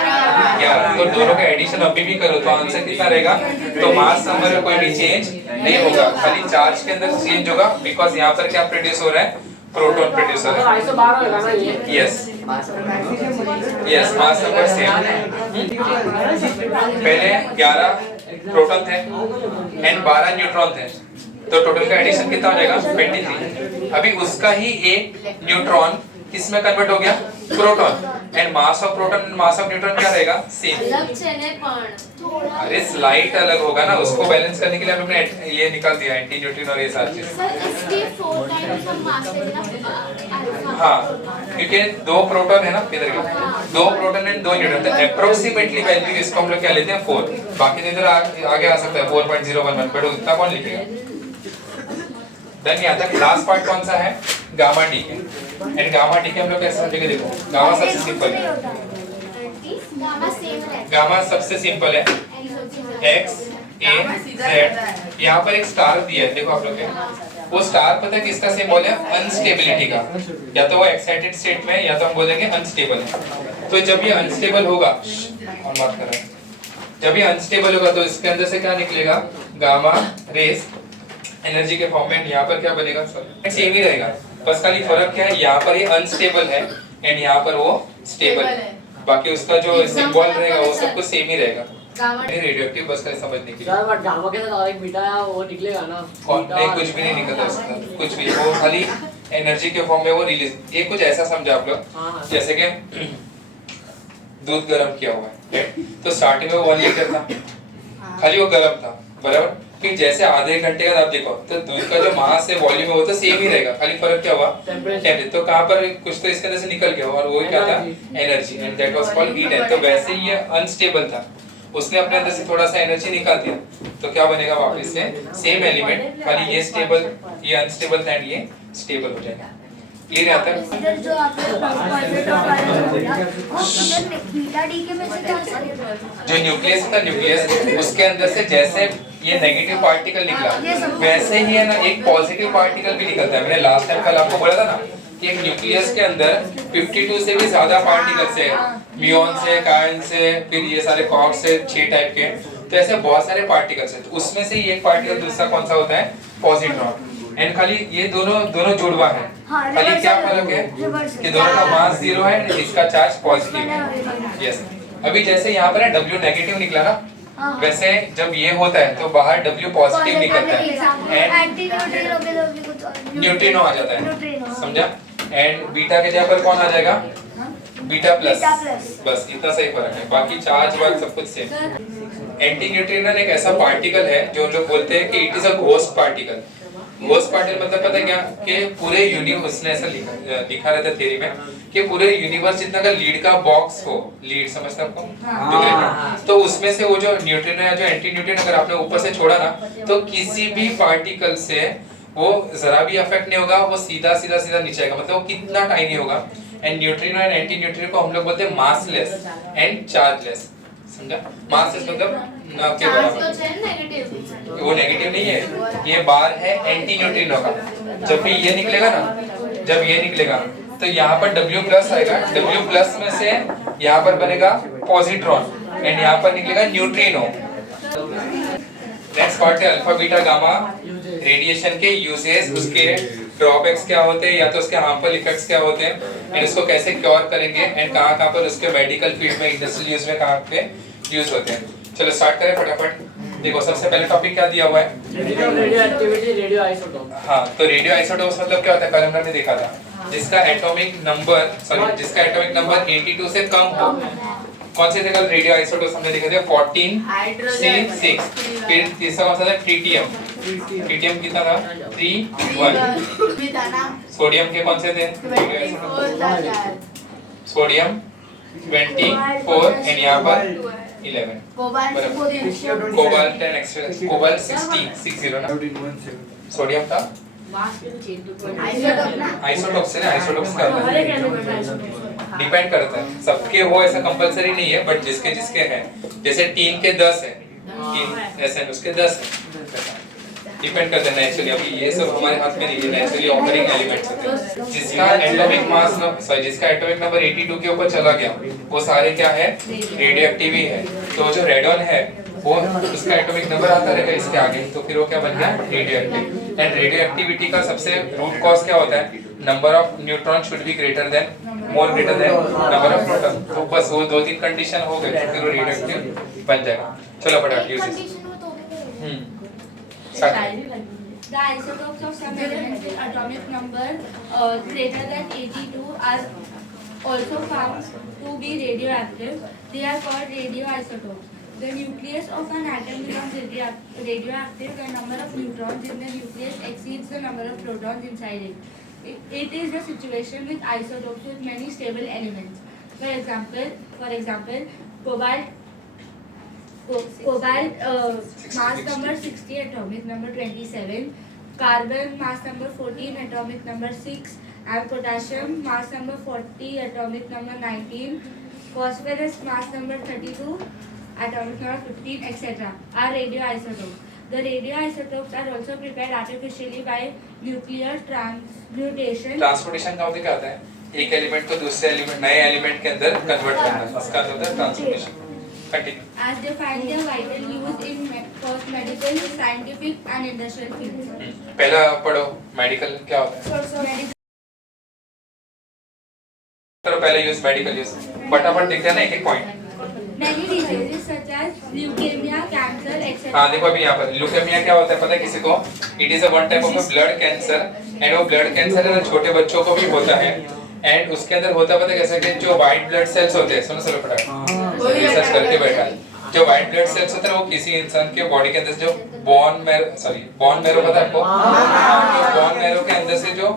11, तो दोनों का एडिशन अभी भी करो तो आंसर कितना रहेगा, तो मास नंबर में कोई भी चेंज नहीं होगा, खाली चार्ज के अंदर चेंज होगा, बिकॉज यहाँ पर क्या प्रोड्यूस हो रहा है, प्रोटॉन प्रोड्यूस हो रहा है। Yes yes, mass number same, पहले 11 प्रोटॉन थे एंड 12 न्यूट्रॉन थे, तो टोटल का एडिशन कितना हो जाएगा 23। अभी उसका ही एक न्यूट्रॉन किसमें कन्वर्ट हो गया, proton, and mass of proton and mass of neutron क्या रहेगा, सेम। अलग चेने पण अरे स्लाइट अलग होगा ना, उसको बैलेंस करने के लिए हमने ये निकाल दिया एंटी न्यूट्रिनो और ये सारी चीज। सर इसके 4 टाइम्स हम मास लेना अल्फा। हाँ, क्योंकि 2 प्रोटॉन है ना, इधर के 2 प्रोटॉन एंड 2 न्यूट्रॉन, तो अप्रोक्सीमेटली वैल्यू इसको हम लोग क्या लेते हैं 4, बाकी तो इधर आगे आ सकता है 4.011, बट उतना कौन लिखेगा। देन यहाँ तक लास्ट पार्ट कौन सा है, गामा डी के, एंड गामा डी के हम लोग कैसे समझेंगे, देखो गामा सबसे सिंपल है, गामा सेम रहता गामा सबसे सिंपल है, x a z, यहाँ पर एक स्टार दिया है, देखो आप लोग के वो स्टार पता है किसका सिंबल है, अनस्टेबिलिटी का, या तो वो एक्साइटेड स्टेट में है या तो हम बोलेंगे अनस्टेबल है। तो जब ये अनस्टेबल होगा, और बात कर रहे हैं, जब ये अनस्टेबल होगा तो इसके अंदर से क्या निकलेगा, गामा रेस एनर्जी के फॉर्म में, यहाँ पर क्या बनेगा, सेम ही रहेगा, बस खाली फर्क क्या है, यहाँ पर ये अनस्टेबल है एंड यहाँ पर वो स्टेबल है, बाकी उसका जो सिंबल रहेगा वो सब कुछ सेम ही रहेगा। रेडियोएक्टिव बस खाली समझने के लिए। सर बट गामा के साथ और एक बीटा है वो निकलेगा ना, नहीं कुछ भी नहीं निकलता उसका, कुछ भी, वो खाली एनर्जी के फॉर्म में वो रिलीज, ये कुछ ऐसा समझा आप लोग, जैसे कि दूध गर्म किया हुआ है, तो स्टार्टिंग में 1 लीटर था, खाली वो गर्म था, बराबर, फिर जैसे आधे घंटे बाद आप देखो तो दूध का जो मास है, वॉल्यूम है, वो तो सेम ही रहेगा, खाली फर्क क्या हुआ, टेम्परेचर, तो कहां पर कुछ तो इसके अंदर से निकल गया और वो क्या था, energy, and that was called heat. तो वैसे ही ये अनस्टेबल था, उसने अपने अंदर से थोड़ा सा एनर्जी निकाल दिया, तो क्या बनेगा वापस से सेम एलिमेंट, खाली ये स्टेबल, ये अनस्टेबल था एंड ये स्टेबल हो जाएगा। क्लियर आता है। इधर जो आपने पॉजिटिव वाला बोला इधर बीटा डी के में से क्या जो न्यूक्लियस था, न्यूक्लियस उसके अंदर से जैसे ये नेगेटिव पार्टिकल निकला, वैसे ही है ना एक पॉजिटिव पार्टिकल भी निकलता है। मैंने लास्ट टाइम कल आपको बोला था ना कि एक न्यूक्लियस के अंदर 52 से भी ज्यादा पार्टिकल्स है, म्यूऑन से, कायन से, फिर ये सारे क्वार्क्स से, 6 टाइप के, तो ऐसे बहुत सारे पार्टिकल्स है। तो उसमें से एक पार्टिकल दूसरा कौन सा होता है, पॉजिट्रॉन, एंड खाली ये दोनों जुड़वा है, खाली क्या फर्क है कि दोनों का मास 0 है, इसका चार्ज पॉजिटिव है। यस, अभी जैसे यहाँ पर है W नेगेटिव निकला ना, वैसे जब ये होता है तो बाहर W पॉजिटिव निकलता है एंड न्यूट्रिनो आ जाता है, समझा। एंड बीटा के जगह पर कौन आ जाएगा, बीटा प्लस, बस इतना सही फर्क है, बाकी चार्ज वर्क सब कुछ सेम। एंटी न्यूट्रिनो एक ऐसा पार्टिकल है जो हम लोग बोलते हैं कि it is a ghost particle. Ghost particle मतलब पता है क्या, कि पूरे यूनिवर्स, उसने ऐसा लिखा रहता है थ्योरी में कि पूरे यूनिवर्स जितना का लीड का बॉक्स हो, लीड समझते हैं आपको, तो उसमें से वो जो न्यूट्रिनो या जो एंटी न्यूट्रिनो अगर आपने ऊपर से छोड़ा ना, तो किसी भी पार्टिकल से वो जरा भी अफेक्ट नहीं होगा, वो सीधा नीचे आएगा, मतलब वो कितना टाइनी होगा। And neutrino and anti neutrino को हम लोग बोलते हैं मासलेस एंड चार्जलेस, समझा। मासलेस मतलब ना के बराबर, वो नेगेटिव नहीं है, ये बार है एंटी न्यूट्रिनो का। जब भी ये निकलेगा ना, जब ये निकलेगा तो यहाँ पर W प्लस आएगा, W प्लस में से यहाँ पर बनेगा पॉजिट्रॉन एंड यहाँ पर निकलेगा न्यूट्रिनो। नेक्स्ट पार्ट है अल्फा बीटा गामा रेडिएशन के यूजेस, उसके ड्रॉबैक्स क्या होते हैं या तो उसके हार्मफुल इफेक्ट्स क्या होते हैं, एंड उसको कैसे क्योर करेंगे, एंड कहाँ पर उसके मेडिकल फील्ड में, इंडस्ट्रियल यूज में कहाँ पे यूज होते हैं। चलो स्टार्ट करें फटाफट। देखो सबसे पहले टॉपिक क्या दिया हुआ है, रेडियो एक्टिविटी, रेडियो आइसोटोप। हाँ, तो रेडियो आइसोटोप्स मतलब क्या होता है, कल हमने भी देखा था, जिसका एटॉमिक नंबर 82 से कम हो। कौन से थे कल रेडियो आइसोटोप्स हमने देखे थे, 14 C6, फिर तीसरा कौन सा था, ट्रिटियम कितना था, 3 सोडियम के कौन से थे, सोडियम 24 एंड यहाँ पर 11, कोबाल्ट एंड एक्स्ट्रा कोबाल्ट 60 ना, सोडियम था आइसोटोप से ना, आइसोटोप्स का डिपेंड करता है, सबके हो ऐसा कंपलसरी नहीं है, बट जिसके हैं, जैसे टीन के 10 है, टीन ऐसे उसके 10 है। डिपेंड करता है नेचुरली। अभी ये सब हमारे हाथ में नहीं है, नेचुरली ऑकरिंग एलिमेंट्स होते हैं। जिसका एटॉमिक मास जिसका एटॉमिक नंबर 82 के ऊपर चला गया वो सारे क्या है, रेडियो एक्टिव ही है। तो जो रेडॉन है वो उसका एटॉमिक नंबर आता रहेगा इसके आगे, तो फिर वो क्या बन गया, radio active. And radio activity का सबसे रूट कॉज क्या होता है, number of neutron should be greater than more greater than number of proton. तो बस वो 2-3 कंडीशन हो गए तो फिर वो रेडियो एक्टिव बन जाएगा। चलो फटाफट यूज कंडीशन हो तो भी The isotopes of some elements with atomic number greater than 82 are also found to be radioactive. They are called radioisotopes. The nucleus of an atom becomes radioactive when number of neutrons in the nucleus exceeds the number of protons inside it. It is the situation with isotopes with many stable elements. For example, cobalt mass number 60, atomic number 27, carbon mass number 14, atomic number 6, and potassium mass number 40, atomic number 19, phosphorus mass number 32, atomic number 15, etc. are radioisotopes. The radioisotopes are also prepared artificially by nuclear transmutation. Transportation का मतलब क्या होता है, एक element को दूसरे element नए element के अंदर कन्वर्ट करना, इसका मतलब होता है transportation. Continue. As they find their vital use in both medical, scientific, and industrial fields. पहला पढ़ो मेडिकल क्या होता है। चलो पहले यूज मेडिकल यूज, फटाफट देखते हैं ना एक एक point. Many diseases such as leukemia, cancer, etc. हाँ देखो अभी यहाँ पर ल्यूकेमिया क्या होता है पता है किसी को, it is a one type of blood cancer. And वो ब्लड कैंसर है ना छोटे बच्चों को भी होता है। एंड उसके अंदर होता है पता है कैसे, कि जो व्हाइट ब्लड सेल्स होते हैं, सुनो चलो फटाफट रिसर्च करके बैठा, जो व्हाइट ब्लड सेल्स होते हैं वो किसी इंसान के बॉडी के अंदर जो बोन मैरो पता है आपको, बोन मैरो के अंदर से जो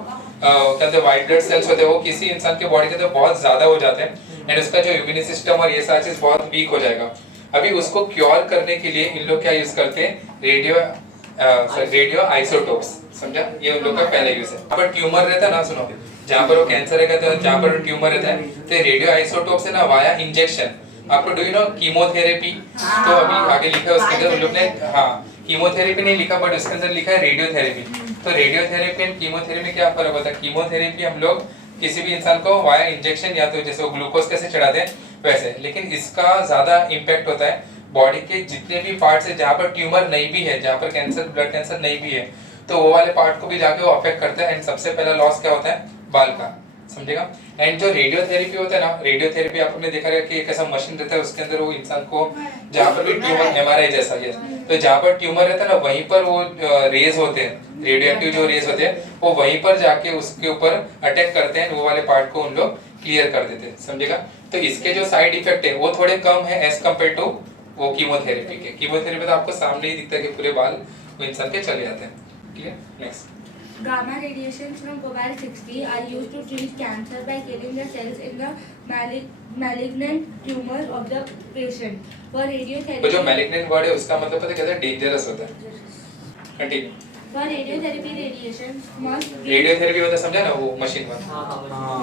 कहते हैं व्हाइट ब्लड सेल्स होते हैं वो किसी इंसान के बॉडी के अंदर बहुत ज्यादा हो जाते हैं। एंड उसका जो इम्यून सिस्टम और ये सारी चीज बहुत वीक हो जाएगा। अभी उसको क्योर करने के लिए इन लोग क्या यूज करते हैं, रेडियो आइसोटोप्स। समझा, ये उन लोग का पहला यूज है। पर ट्यूमर रहता है ना, सुनो जहाँ पर वो कैंसर है तो जहाँ पर ट्यूमर रहता है तो रेडियो आइसोटोप से ना वाया इंजेक्शन, आपको डू यू नो कीमोथेरेपी, तो अभी आगे लिखा है उसके अंदर उन लोग ने, हाँ कीमोथेरेपी नहीं लिखा बट उसके अंदर लिखा है रेडियोथेरेपी। तो रेडियोथेरेपी एंड कीमोथेरेपी में क्या फर्क होता है, कीमोथेरेपी हम लोग किसी भी इंसान को वाया इंजेक्शन या तो जैसे वो ग्लूकोज कैसे चढ़ाते हैं वैसे, लेकिन इसका ज्यादा इम्पैक्ट होता है बॉडी के जितने भी पार्ट्स है जहाँ पर ट्यूमर नहीं भी है, जहाँ पर कैंसर ब्लड कैंसर नहीं भी है, तो वो वाले पार्ट को भी जाके वो अफेक्ट करता है। एंड सबसे पहला लॉस क्या होता है, बाल का, समझेगा। एंड जो रेडियोथेरेपी होता है ना, रेडियोथेरेपी आपने देखा है कि एक ऐसा मशीन रहता है उसके अंदर वो इंसान को जहाँ पर भी ट्यूमर, एमआरआई जैसा है, तो जहाँ पर ट्यूमर रहता है ना वहीं पर वो रेज होते हैं, रेडियोएक्टिव जो रेज होते हैं वो वहीं पर जाके उसके ऊपर अटैक करते हैं, वो वाले पार्ट को उन लोग क्लियर कर देते हैं, समझेगा। तो इसके जो साइड इफेक्ट है वो थोड़े कम है एज कम्पेयर टू वो कीमोथेरेपी के। कीमोथेरेपी तो आपको सामने ही दिखता है कि पूरे बाल वो इंसान के चले जाते हैं। Clear, next. Gamma radiations from cobalt-60 are used to treat cancer by killing the cells in the malignant tumor of the patient. For radiotherapy, तो जो malignant वर्ड है उसका मतलब पता है कैसा डेंजरस होता है। Continue. For radiotherapy, radiations must radiotherapy होता है, समझा ना, वो मशीन वाला।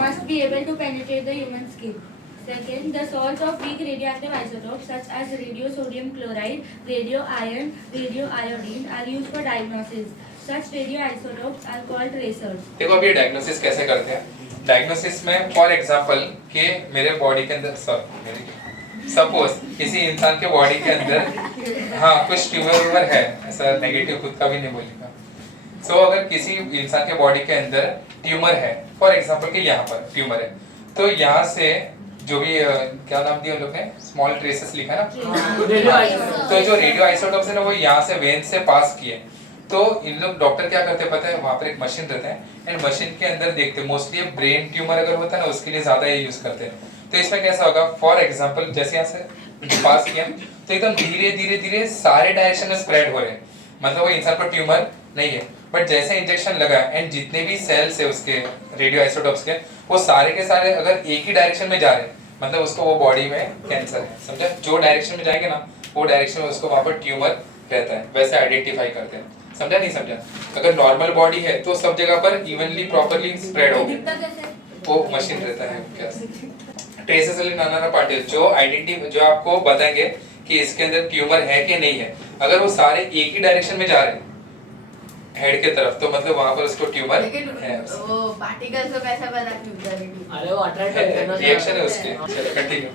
must be able to penetrate the human skin. Second, the salts of weak radioactive isotopes such as radiosodium chloride, radioiron, radioiodine are used for diagnosis. Such radioisotopes are called tracers. देखो अभी diagnosis कैसे करते हैं। Diagnosis में for example कि मेरे body के अंदर सपोज किसी इंसान के बॉडी के अंदर हाँ कुछ ट्यूमर है, ऐसा नेगेटिव खुद का भी नहीं बोलेगा। सो अगर किसी इंसान के बॉडी के अंदर ट्यूमर है, फॉर एग्जांपल कि यहाँ पर ट्यूमर है, तो यहाँ से जो भी क्या नाम दिया लोग ने, स्मॉल ट्रेसेस लिखा है ना, तो जो रेडियो आइसोटोप्स है ना वो यहाँ से वेन से पास किए, तो इन लोग डॉक्टर क्या करते हैं पता है, वहाँ पर एक मशीन रहता है एंड मशीन के अंदर देखते हैं, मोस्टली ब्रेन ट्यूमर अगर होता है ना उसके लिए ज्यादा ये यूज करते हैं। तो इसमें कैसा होगा, फॉर एग्जांपल जैसे यहाँ से पास किया तो एकदम धीरे धीरे धीरे सारे डायरेक्शन में स्प्रेड हो रहे हैं, मतलब वो इंसान पर ट्यूमर नहीं है, बट जैसे इंजेक्शन लगा एंड जितने भी सेल्स है उसके रेडियो आइसोटोप्स के वो सारे के सारे अगर एक ही डायरेक्शन में जा रहे हैं मतलब उसको वो बॉडी में कैंसर है, समझा। जो डायरेक्शन में जाएंगे ना वो डायरेक्शन में उसको वहाँ पर ट्यूमर रहता है, वैसे आइडेंटिफाई करते हैं, समझा नहीं समझा। अगर नॉर्मल बॉडी है तो सब जगह पर इवनली प्रॉपर्ली स्प्रेड होगी, वो मशीन रहता है क्या ट्रेसेस वाली नाना पार्टिकल जो आइडेंटिटी जो आपको बताएंगे कि इसके अंदर ट्यूमर है कि नहीं है। अगर वो सारे एक ही डायरेक्शन में जा रहे हैं हेड के तरफ, तो मतलब वहाँ पर उसको ट्यूमर लेकिन है। वो पार्टिकल्स को कैसा बना ट्यूब? अरे वो अट्रैक्ट होते हैं ना, रिएक्शन है उसके। चलो continue.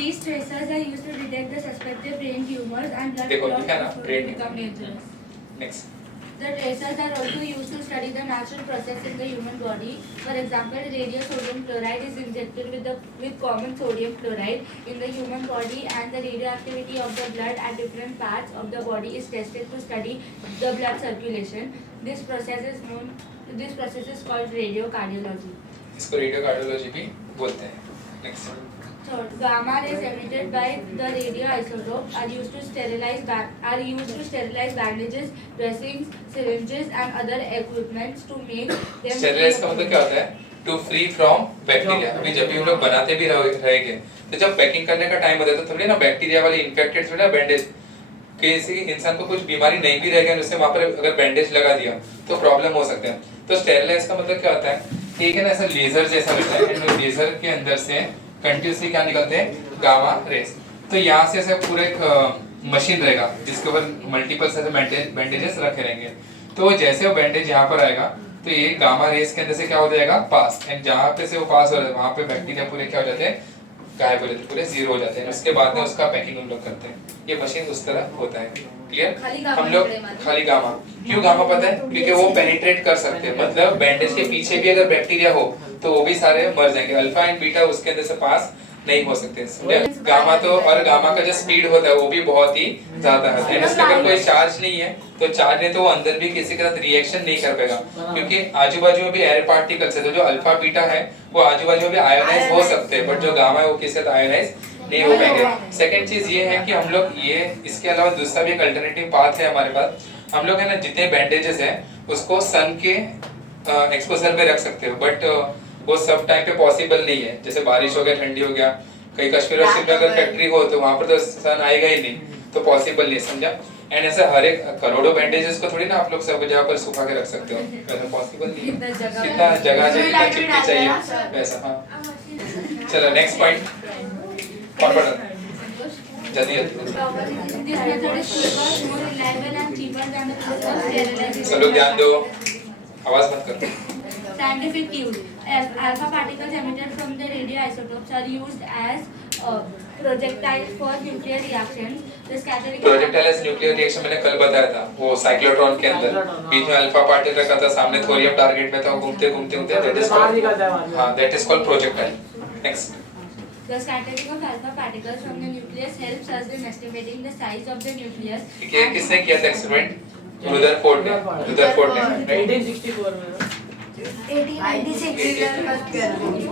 These tracers are used to detect the suspected brain tumors and blood देखो, clots लिखा है ना, before brain they become dangerous. Next. The tracers are also used to study the natural process in the human body. For example, radiosodium chloride is injected with common sodium chloride in the human body, and the radioactivity of the blood at different parts of the body is tested to study the blood circulation. This process is called radiocardiology. इसको रेडियोकार्डियोलॉजी भी बोलते हैं। Next. Third, gamma rays emitted by the radioisotopes are used to sterilize bandages, dressings, syringes, and other equipments to make them. Sterilise का मतलब क्या होता है? To free from bacteria. अभी जब भी हम लोग बनाते भी रहेंगे तो जब पैकिंग करने का टाइम होता है तो थोड़ी ना बैक्टीरिया वाली इन्फेक्टेड थोड़ी ना बैंडेज, किसी इंसान को कुछ बीमारी नहीं भी रहेगा उससे वहाँ पर अगर बैंडेज लगा दिया तो प्रॉब्लम हो सकते हैं। तो स्टेरिलाइज का मतलब क्या होता है? ठीक है ना, ऐसा लेजर जैसा रहता है एंड लेजर के अंदर से कंटिन्यूसली क्या निकलते हैं? Gamma rays. तो यहाँ से ऐसे पूरा एक मशीन रहेगा जिसके ऊपर मल्टीपल ऐसे बैंडेजेस रखे रहेंगे। तो जैसे वो बैंडेज यहाँ पर आएगा तो ये गामा रेस के अंदर से क्या हो जाएगा? पास। एंड जहाँ पे से वो पास हो रहा है वहाँ पे बैक्टीरिया पूरे क्या हो जाते हैं? गायब हो जाते हैं, पूरे जीरो हो जाते हैं। उसके बाद में उसका पैकिंग हम लोग करते हैं। ये मशीन उस तरह होता है। क्लियर? हम लोग खाली गामा। क्यों गामा पता है? क्योंकि वो पेनिट्रेट कर सकते हैं, मतलब बैंडेज के पीछे भी अगर बैक्टीरिया हो तो वो भी सारे मर जाएंगे। अल्फा एंड बीटा उसके अंदर से पास नहीं हो सकते। गामा तो, और गामा का जो स्पीड होता है वो भी बहुत ही ज्यादा है। इसमें अगर कोई चार्ज नहीं है तो चार्ज नहीं तो वो अंदर भी किसी के साथ रिएक्शन नहीं कर पाएगा, क्योंकि आजू बाजू में भी एयर पार्टिकल्स है। तो जो अल्फा बीटा है वो आजू बाजू में भी आयोनाइज हो सकते हैं, बट जो गामा है वो किसी के साथ आयोनाइज नहीं हो पाएंगे। सेकंड चीज ये है कि हम लोग ये, इसके अलावा दूसरा भी एक अल्टरनेटिव पाथ है हमारे पास। हम लोग है ना जितने बैंडेजेस है उसको सन के एक्सपोजर में रख सकते हो, बट वो सब टाइम पे पॉसिबल नहीं है। जैसे बारिश हो गया, ठंडी हो गया, कहीं कश्मीर में अगर फैक्ट्री हो तो वहां पर तो सन आएगा ही नहीं, तो पॉसिबल नहीं, समझा? एंड ऐसा हर एक करोड़ों बैंडेजेस को थोड़ी ना आप लोग सब जगह पर सुखा के रख सकते हो, ऐसा पॉसिबल नहीं है। कितना जगह चाहिए वैसा। हाँ चलो नेक्स्ट पॉइंट और बढ़ो जल्दी जल्दी। This method is cheaper, more reliable and cheaper than the process of sterilization. चलो ध्यान दो, आवाज मत करो। Scientific use. Alpha particles emitted from the radioisotopes are used as projectiles for nuclear reactions. The scattering. Projectile as nuclear reaction मैंने कल बताया था, वो साइक्लोट्रॉन के अंदर बीच में अल्फा पार्टिकल रखा था, सामने थोरियम टारगेट में था, वो घूमते घूमते घूमते दैट इज कॉल्ड, हां that is called projectile. Next. The scattering of alpha particles from the nucleus helps us in estimating the size of the nucleus. ये किसने किया था एक्सपेरिमेंट? रुदरफोर्ड ने, रुदरफोर्ड ने 1864 में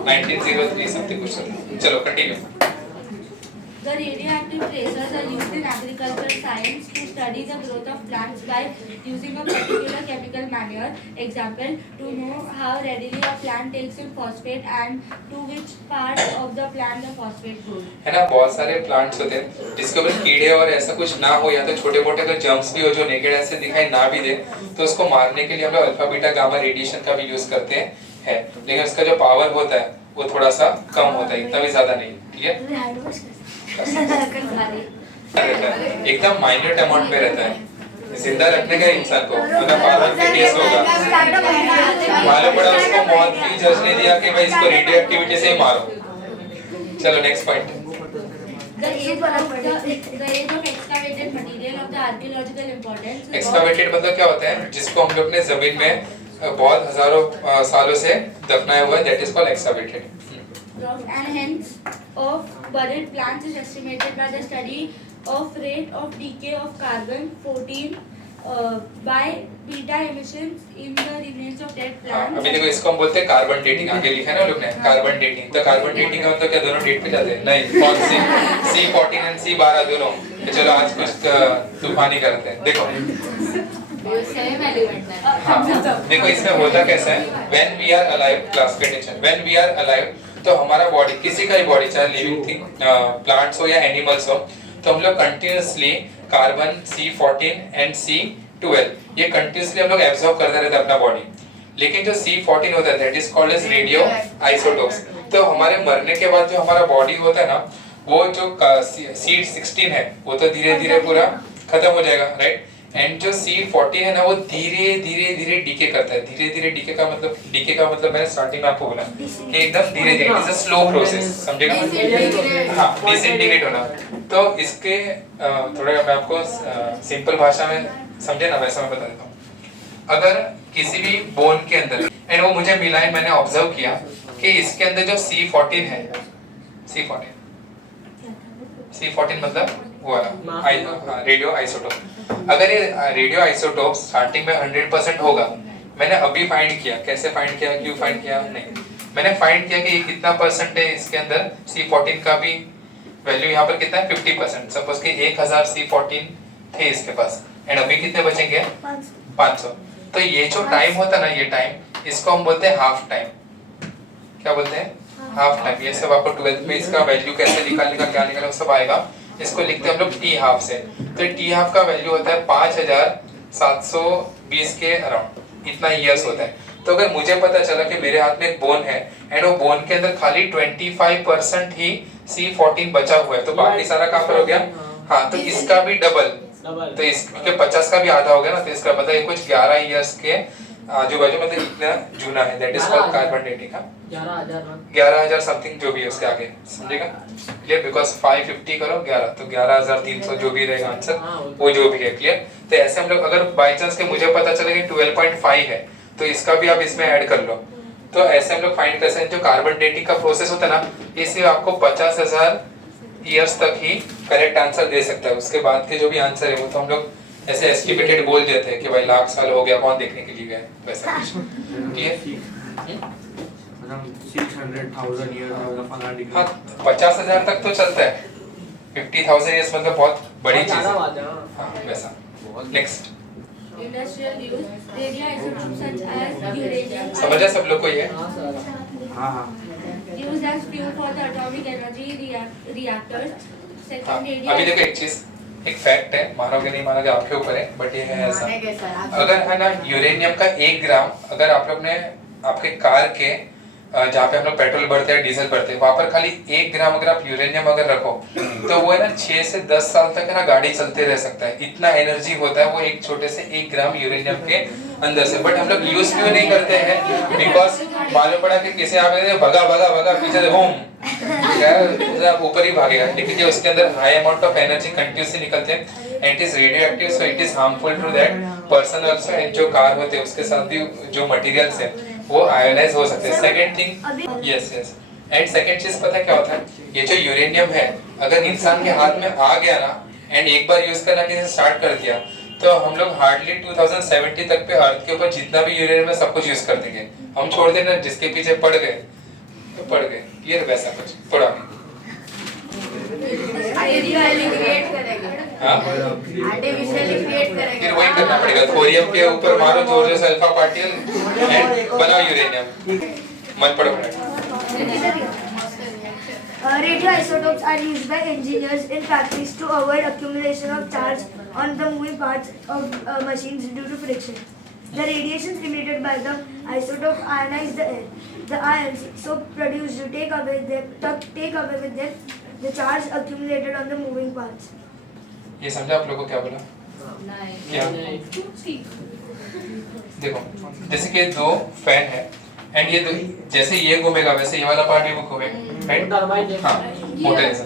1903 समथिंग कुछ। चलो continue. The radioactive tracers are used in agricultural science to study the growth of plants by using a particular chemical manure. Example, to know how readily a plant takes in phosphate and to which part of the plant the phosphate goes. है ना, बहुत सारे plants होते हैं जिसके ऊपर कीड़े और ऐसा कुछ ना हो, या तो छोटे मोटे अगर जर्म्स भी हो जो नेकेड ऐसे दिखाई ना भी दे, तो उसको मारने के लिए हम लोग अल्फा बीटा गामा रेडिएशन का भी यूज करते हैं। लेकिन उसका जो पावर होता है वो थोड़ा सा कम होता है, इतना भी ज्यादा नहीं। क्लियर? एकदम माइन्यूट अमाउंट में रहता है, जिंदा रखने का इंसान को। अगर पावर का केस होगा, मालूम पड़ा उसको मौत भी जज ने दिया कि भाई इसको रेडियो एक्टिविटी से ही मारो। चलो next point. The age of excavated material of the archaeological importance. एक्सकावेटेड मतलब क्या होता है? जिसको हम लोग ने जमीन में बहुत हजारों सालों से दफनाया हुआ है, that is called एक्सकावेटेड। And hence of buried plants is estimated by the study of rate of decay of carbon-14 by beta emissions in the remains of dead plants. अभी देखो इसको हम बोलते हैं कार्बन डेटिंग, आगे लिखा है ना लोग ने कार्बन डेटिंग। तो कार्बन डेटिंग का मतलब क्या दोनों डेट पे जाते हैं? नहीं, कौन सी? C14 एंड C12 दोनों। तो चलो आज कुछ तूफानी करते हैं। देखो सेम एलिमेंट है। हाँ देखो इसमें होता कैसा है? When we are alive, class का tension, when we are alive तो हमारा बॉडी, किसी का भी बॉडी चाहे लिविंग थिंग प्लांट्स हो या एनिमल्स हो, तो हम लोग continuously carbon C14 and C12 ये कंटिन्यूअसली हम लोग एब्जॉर्ब करते रहते हैं अपना बॉडी। लेकिन जो C14 होता है that is called as radio isotopes. तो हमारे मरने के बाद जो हमारा बॉडी होता है ना, वो जो C16 है वो तो धीरे धीरे पूरा खत्म हो जाएगा, राइट? एंड जो C14 है ना वो धीरे धीरे धीरे डीके करता है। धीरे धीरे डीके का मतलब मैंने स्टार्टिंग में आपको बोला कि एकदम धीरे धीरे, इट्स अ स्लो प्रोसेस, समझेगा? हाँ, डिसइंटीग्रेट होना। तो इसके थोड़ा मैं आपको सिंपल भाषा में समझे ना वैसा मैं बता देता हूँ। अगर किसी भी बोन के अंदर, एंड वो मुझे मिला है, मैंने ऑब्जर्व किया कि इसके अंदर जो C14 है, C14 मतलब वो वाला रेडियो आइसोटोप। अगर ये रेडियो आइसोटोप स्टार्टिंग में 100% होगा, मैंने अभी फाइंड किया, कैसे फाइंड किया, क्यों फाइंड किया नहीं, मैंने फाइंड किया कि ये कितना परसेंट है इसके अंदर, C14 का भी वैल्यू यहाँ पर कितना है 50%। सपोज कि 1000 C14 थे इसके पास, एंड अभी कितने बचेंगे 500। तो ये जो टाइम होता है ना, ये टाइम, इसको हम बोलते हैं हाफ टाइम। क्या बोलते हैं? Half time. ये सब आपको 12th में इसका वैल्यू कैसे निकालने का, क्या निकालना, सब आएगा। इसको लिखते हैं हम लोग T हाफ से। तो T हाफ का वैल्यू होता है 5720 के अराउंड, इतना ईयर्स होता है। तो अगर मुझे पता चला कि मेरे हाथ में एक बोन है एंड वो बोन के अंदर खाली 25% ही C14 बचा हुआ है, तो बाकी सारा कहाँ पर हो गया? हाँ, तो इसका भी डबल, तो इसके 50 का भी आधा हो गया ना, तो इसका मतलब ये कुछ 11 ईयर्स के आजू बाजू, मतलब इतना जूना है, that is called carbon dating का। 11,000 समथिंग जो भी है उसके आगे, समझेगा? क्लियर? बिकॉज 550 करो 11, तो 11,300 जो भी रहेगा आंसर, वो जो भी है। क्लियर? तो ऐसे हम लोग, अगर बाई चांस के मुझे पता चले कि 12.5 है, तो इसका भी आप इसमें ऐड कर लो। तो ऐसे हम लोग फाइंड कर सकते हैं। जो कार्बन डेटिंग का प्रोसेस होता है ना, इससे आपको 50,000 ईयर्स तक ही करेक्ट आंसर दे सकता है। उसके बाद के जो भी आंसर है वो तो हम लोग ऐसे एस्टिमेटेड बोल देते हैं कि भाई लाख साल हो गया, कौन देखने के लिए गया, वैसा कुछ। क्लियर? 600,000 ईयर हाँ, 50,000 तक तो चलता है। 50,000 ईयर्स मतलब बहुत बड़ी चीज है। हाँ, वैसा। Next, Industrial use, radioisotopes such as uranium समझा सब लोग को ये? used as fuel for the atomic energy reactors. हाँ, Second, अभी देखो एक चीज, एक फैक्ट है, मानोगे नहीं मानोगे आपके ऊपर है, बट ये है ऐसा। अगर है ना यूरेनियम का 1 ग्राम, अगर आप लोग ने आपके कार के जहाँ पे हम लोग पेट्रोल भरते हैं, डीजल भरते हैं, वहाँ पर खाली 1 ग्राम अगर आप यूरेनियम अगर रखो, तो वो है ना 6 से 10 साल तक है ना गाड़ी चलते रह सकता है। इतना एनर्जी होता है वो एक छोटे से 1 ग्राम यूरेनियम के अंदर से। बट हम लोग यूज क्यों नहीं करते हैं? बिकॉज मालूम पड़ा कि किसी आप भगा भगा भगा पीछे से बूम, आप ऊपर ही भागेगा, लेकिन ये उसके अंदर high amount of energy continuously निकलते हैं। It is radioactive, so it is harmful to that person also. And जो कार होते हैं उसके साथ भी जो मटेरियल्स है वो आयोनाइज हो सकते हैं। Second thing, yes and second चीज पता क्या होता है, ये जो यूरेनियम है अगर इंसान के हाथ में आ गया ना, एंड एक बार यूज करना किसी स्टार्ट कर दिया, तो हम लोग हार्डली 2070 तक पे अर्थ के ऊपर जितना भी यूरेनियम है सब कुछ यूज कर देंगे। हम छोड़ देना, जिसके पीछे पड़ गए तो पड़ गए। क्लियर? वैसा कुछ थोड़ा फिर वही करना पड़ेगा, थोरियम के ऊपर मारो जोर से अल्फा पार्टिकल एंड बनाओ यूरेनियम। मन पड़ो। Radioisotopes are used by engineers in factories to avoid accumulation of charge on the moving parts of machines due to friction. The radiations emitted by the isotope ionize the air. The ions so produced take away with them the charge accumulated on the moving parts. ये समझा आप लोगों को क्या बोला? क्या? देखो, जैसे कि 2 फैन है एंड ये जैसे ये घूमेगा वैसे ये वाला पार्ट भी वो घूमेगा, राइट? हाँ, मोटर ऐसा।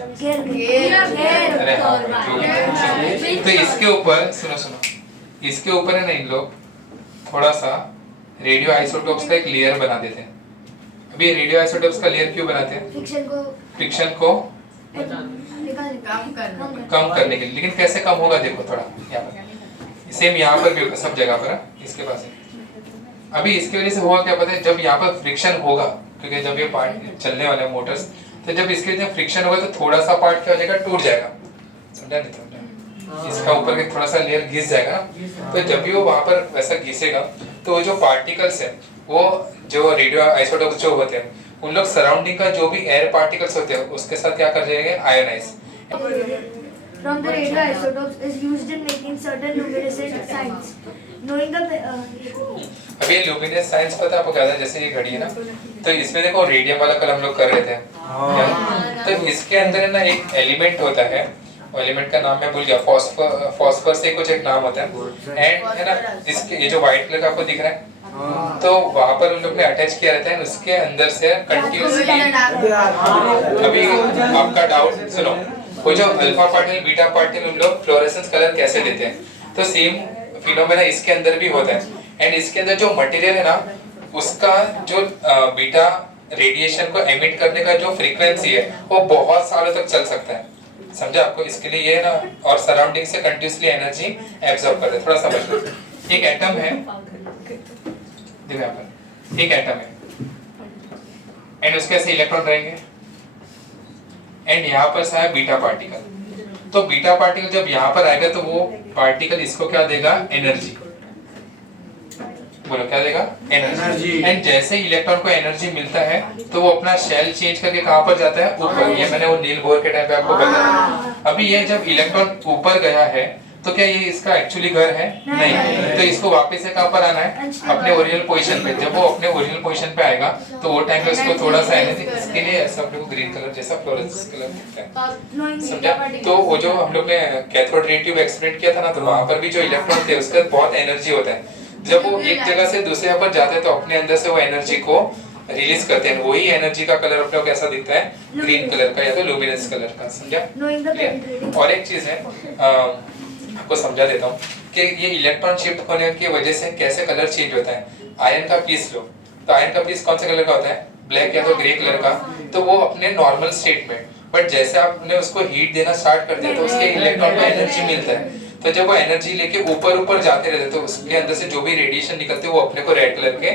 अरे हाँ, तो इसके ऊपर सुनो, इसके ऊपर है ना इन लोग थोड़ा सा रेडियो आइसोटोप्स का एक लेयर बना देते हैं। अभी रेडियो आइसोटोप्स का लेयर क्यों बनाते हैं? फ्रिक्शन को कम करने के लिए। लेकिन कैसे कम होगा देखो थोड़ा, यहाँ पर सेम यहाँ पर भी होगा, सब जगह पर इसके पास है। अभी इसकी वजह से होगा क्या पता है, जब यहाँ पर फ्रिक्शन होगा, क्योंकि जब ये पार्ट चलने वाला है मोटर्स, तो जब इसके वजह से फ्रिक्शन होगा तो थोड़ा सा पार्ट क्या हो जाएगा, टूट जाएगा। समझा नहीं समझा? इसका ऊपर के थोड़ा सा लेयर घिस जाएगा, तो जब भी वो वहाँ पर वैसा घिसेगा तो वो जो पार्टिकल्स है वो जो रेडियो आइसोटोप्स जो होते हैं उन लोग सराउंडिंग का जो भी एयर पार्टिकल्स होते हैं उसके साथ क्या कर जाएंगे, ionise. From the radioisotopes is used in making certain luminescent signs. Knowing the अभी ये ल्यूमिनेस साइंस पता है आपको क्या है? जैसे ये घड़ी है ना, तो इसमें देखो रेडियम वाला कल हम लोग कर रहे थे, तो इसके अंदर है ना एक एलिमेंट होता है वो एलिमेंट का नाम मैं भूल गया, फॉस्फर से कुछ एक नाम होता है, एंड है ना इसके ये जो व्हाइट कलर का आपको दिख रहा है, तो वहां पर उन लोग ने अटैच किया रहता है, उसके अंदर से कंटिन्यूसली। अभी आपका डाउट सुनो, वो जो अल्फा पार्टिकल बीटा पार्टिकल उन लोग फ्लोरेसेंस कलर कैसे देते हैं, तो सेम फिनोमेना इसके अंदर भी होता है, एंड इसके अंदर जो मटेरियल है ना उसका जो बीटा रेडिएशन को एमिट करने का जो फ्रीक्वेंसी है वो बहुत सालों तक चल सकता है, समझा आपको। इसके लिए ये ना और सराउंडिंग से कंटिन्यूसली एनर्जी एब्जॉर्ब करते हैं, थोड़ा समझ लो। एक एटम है, देखो यहाँ पर एक एटम है एंड उसके ऐसे इलेक्ट्रॉन रहेंगे, एंड यहाँ पर सा है बीटा पार्टिकल। तो बीटा पार्टिकल जब यहाँ पर आएगा तो वो पार्टिकल इसको क्या देगा, एनर्जी। बोलो क्या देगा, एनर्जी। एंड जैसे इलेक्ट्रॉन को एनर्जी मिलता है तो वो अपना शेल चेंज करके कहाँ पर जाता है, ऊपर। ये मैंने वो नील बोर के टाइम पे आपको बताया। अभी ये जब इलेक्ट्रॉन ऊपर गया है तो क्या ये इसका एक्चुअली घर है, नहीं। तो इसको वापस से कहाँ पर आना है, अपने ओरिजिनल पोजीशन पे। जब वो अपने ओरिजिनल पोजीशन पे आएगा तो वो टाइम पे उसको थोड़ा सा एनर्जी, इसके लिए ऐसा हम लोग को ग्रीन कलर जैसा फ्लोरेसेंस कलर दिखता है, समझा। तो वो जो हम लोग ने कैथोड रे ट्यूब एक्सपेरिमेंट किया था ना, तो वहां पर भी जो इलेक्ट्रॉन थे उसका बहुत एनर्जी होता है। जब वो एक जगह से दूसरे पर जाते हैं तो अपने अंदर से वो एनर्जी को रिलीज करते हैं, वही एनर्जी का कलर अपने को कैसा दिखता है, ग्रीन कलर का या तो लुमिनस कलर का, समझा। और एक चीज है आपको समझा देता हूँ कि ये इलेक्ट्रॉन शिफ्ट होने की वजह से कैसे कलर चेंज होता है। आयरन का पीस लो, तो आयरन का पीस कौन से कलर का होता है, ब्लैक या तो ग्रे कलर का, तो वो अपने नॉर्मल स्टेट में, बट जैसे आपने उसको हीट देना स्टार्ट कर दिया तो उसके इलेक्ट्रॉन को एनर्जी मिलता है, तो जब वो एनर्जी लेके ऊपर ऊपर जाते रहते तो उसके अंदर से जो भी रेडिएशन निकलते हैं वो अपने को रेड कलर के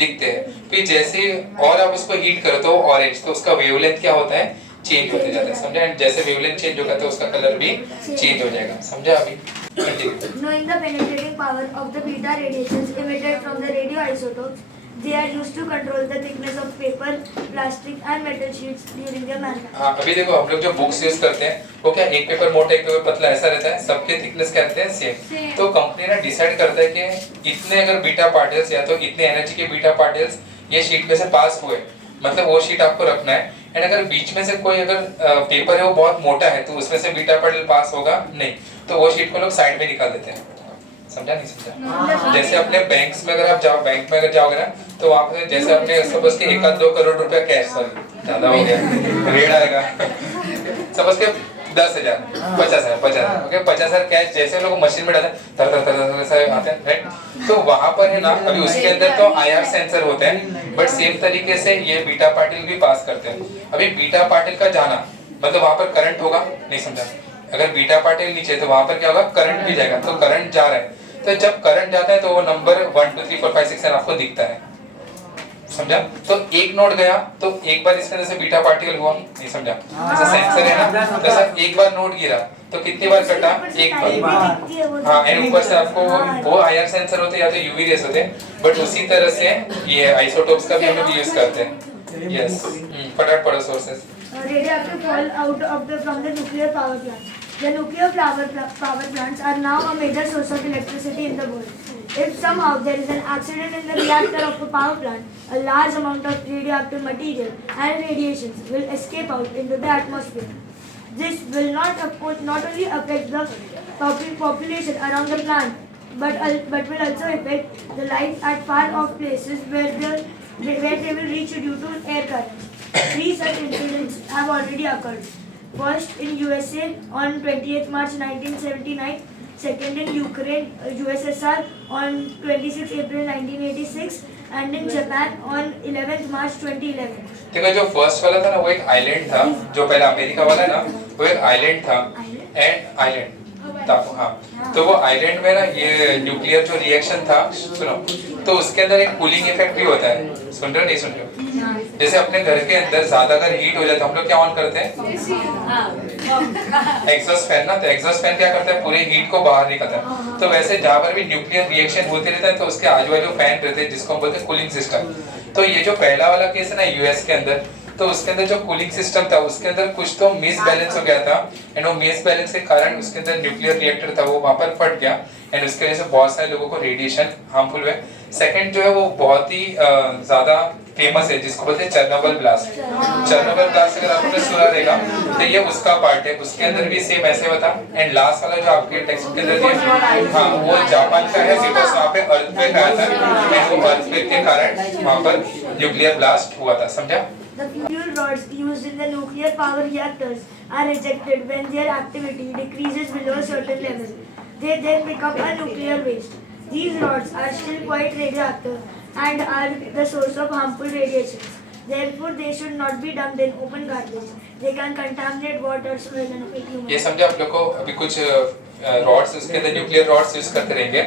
दिखते हैं। फिर जैसे और आप उसको हीट करो तो ऑरेंज, तो उसका वेवलेंथ क्या होता है, चेंज होते जाता है, समझा। एंड जैसे वेवलेंथ चेंज होगा तो उसका कलर भी चेंज हो जाएगा, समझा। अभी Knowing the penetrating power of the beta radiations emitted from the radioisotopes, they are used to control the thickness of paper, plastic and metal sheets during their manufacture. हाँ, अभी देखो हम लोग जो बुक्स यूज करते हैं वो क्या एक पेपर मोटा एक पेपर पतला ऐसा रहता है, सबके थिकनेस क्या रहते हैं, सेम। तो कंपनी ना डिसाइड करता है कि इतने अगर बीटा पार्टिकल्स या तो इतने एनर्जी के बीटा पार्टिकल्स ये शीट में से पास हुए, मतलब वो शीट आपको रखना है। एंड अगर बीच में से कोई अगर पेपर है वो बहुत मोटा है तो उसमें से बीटा पार्टिकल पास होगा नहीं, तो वो शीट को लोग साइड में निकाल देते हैं, समझा नहीं समझा। जैसे अपने बैंक्स में अगर आप जाओ, बैंक में अगर जाओगे ना तो वहाँ पे जैसे अपने सपोज के 1-2 करोड़ रुपया कैश, सॉरी ज्यादा हो गया, रेड आएगा, सपोज के 10,000 50,000 ओके 50,000 कैश जैसे लोग मशीन में डालते हैं तर तर तर ऐसे आते हैं, राइट। तो वहाँ पर है ना, अभी उसके अंदर तो IR सेंसर होते हैं, बट सेम तरीके से ये बीटा पार्टिकल भी पास करते हैं। अभी बीटा पार्टिकल का जाना मतलब वहाँ पर करंट होगा, नहीं समझा। अगर बीटा पार्टिकल नीचे तो वहाँ पर क्या होगा, करंट भी जाएगा, तो करंट जा रहा है, तो जब करंट जाता है तो वो नंबर 1 2 3 4 5 6 7 आपको दिखता है, समझा। तो एक नोड गया तो एक बार इसके अंदर से बीटा पार्टिकल हुआ, नहीं समझा। जैसा सेंसर है ना, जैसा एक बार नोड गिरा तो कितनी बार कटा, एक बार। हाँ, एंड ऊपर से आपको वो IR सेंसर होते हैं या तो UV रेस होते हैं, बट उसी तरह से ये आइसोटोप्स का भी हम लोग यूज करते हैं। यस, फटाफट पढ़ो sources. Radioactive fall out from the nuclear power plant. The nuclear power plants are now a major source of electricity in the world. If somehow there is an accident in the reactor of a power plant, a large amount of radioactive material and radiations will escape out into the atmosphere. This will not only affect the population around the plant, but will also affect the life at far off places where they will reach due to air currents. 3 such incidents have already occurred. First in USA on 28th March 1979, second in Ukraine, USSR on 26 April 1986, and in Japan on 11th March 2011. देखो जो first वाला था ना वो एक island था, जो पहला अमेरिका वाला ना वो एक आइलैंड था, एंड आइलैंड टापू, हाँ। तो वो आइलैंड में ना ये न्यूक्लियर जो रिएक्शन था, सुनो, तो उसके अंदर एक कूलिंग इफेक्ट भी होता है, सुन रहे हो नहीं सुन रहे हो। जैसे अपने घर के अंदर ज्यादा अगर हीट हो जाए तो हम लोग क्या ऑन करते हैं, एग्जॉस्ट फैन ना, तो एग्जॉस्ट फैन क्या करता है, पूरे हीट को बाहर निकालता है। तो वैसे जहाँ पर भी न्यूक्लियर रिएक्शन होते रहता है तो उसके आजू बाजू फैन रहते हैं जिसको हम बोलते हैं कूलिंग सिस्टम। तो ये जो पहला वाला केस है ना यूएस के अंदर, तो उसके अंदर जो कूलिंग सिस्टम था उसके अंदर कुछ तो मिसबैलेंस हो गया था, एंड वो मिसबैलेंस के कारण उसके अंदर न्यूक्लियर रिएक्टर था वो वहां पर फट गया, एंड उसके वजह से बहुत सारे लोगों को रेडिएशन हार्मफुल हुए। सेकंड जो है वो बहुत ही ज्यादा फेमस है जिसको बोलते हैं चेरनोबिल ब्लास्ट। चेरनोबिल ब्लास्ट अगर आपने सुना रहेगा तो ये उसका पार्ट है, उसके अंदर भी सेम ऐसे बता। एंड लास्ट वाला जो आपके टेक्स्ट के अंदर दिया, हाँ वो जापान का है बिकॉज वहाँ पे अर्थक्वेक आया था एंड वो अर्थक्वेक के कारण वहाँ पर न्यूक्लियर ब्लास्ट हुआ था, समझा? The fuel rods used in the nuclear power reactors are ejected when their activity decreases below a certain level. They then become a nuclear waste. These rods are still quite radioactive and are the source of harmful radiations. Therefore, they should not be dumped in open garbage. They can contaminate water, soil and affect humans. ये समझा आप लोग को? अभी कुछ rods उसके अंदर nuclear rods use करते रहेंगे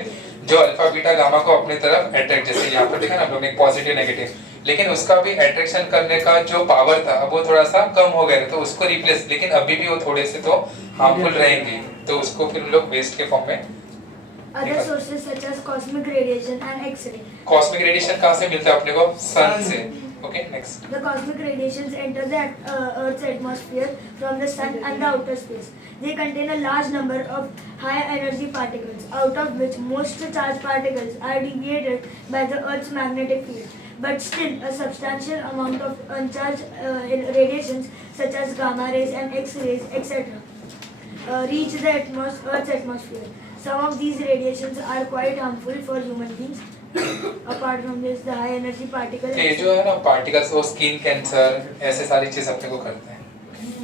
जो अल्फा बीटा गामा को अपनी तरफ अट्रैक्ट, जैसे यहाँ पर देखा ना हम लोग ने पॉजिटिव नेगेटिव, लेकिन उसका भी अट्रैक्शन करने का जो पावर था अब वो थोड़ा सा कम हो गया, तो उसको रिप्लेस, लेकिन अभी भी वो थोड़े से तो हार्मफुल रहेंगे, तो उसको फिर हम लोग वेस्ट के फॉर्म में। Other sources such as cosmic radiation and X-ray. Cosmic radiation कहाँ से मिलता है अपने को? सन से। Okay next. The cosmic radiations enter the Earth's atmosphere from the sun and the outer space. They contain a large number of high energy particles, out of which most charged particles are deviated by the Earth's magnetic field. But still, a substantial amount of uncharged radiations such as gamma rays and X-rays, etc., reach the Earth's atmosphere. Some of these radiations are quite harmful for human beings. Apart from this, the high energy particles. ये जो है ना particles वो skin cancer ऐसे सारी चीज अपने को करते हैं।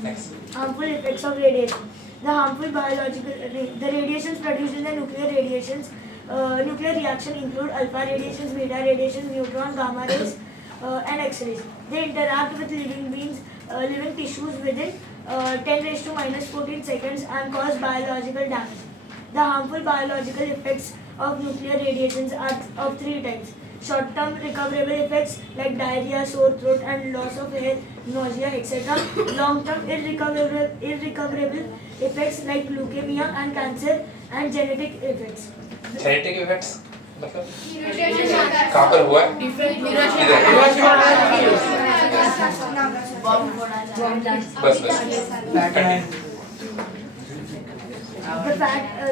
Next. Harmful effects of radiation. The harmful the radiations produced in the nuclear reaction include alpha radiations, beta radiations, neutron, gamma rays, and X-rays. They interact with living tissues within 10⁻⁻14 seconds and cause biological damage. The harmful biological effects of nuclear radiations are of three types: short-term recoverable effects like diarrhea, sore throat, and loss of hair, nausea, etc. Long-term irrecoverable effects like leukemia and cancer, and genetic effects. Genetic effects मतलब कहाँ पर हुआ है? बस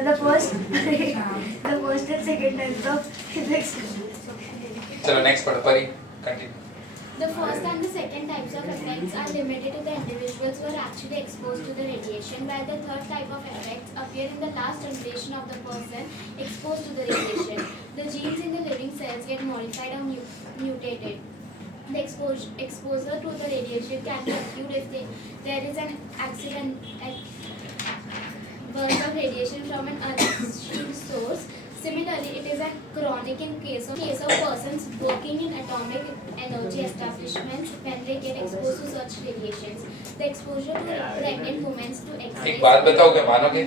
The first and second types of effects. चलो next पढ़ो परी, continue. The first and the second types of effects are limited to the individuals who are actually exposed to the radiation, while the third type of effects appear in the last generation of the person exposed to the radiation. The genes in the living cells get modified or mutated. The exposure to the radiation can be acute if there is an burst of radiation from an unseen source. Similarly, it is a chronic in case of persons working in atomic energy establishments when they get exposed to such radiations. The exposure to pregnant women to X-rays. एक बात बताओगे, मानोगे?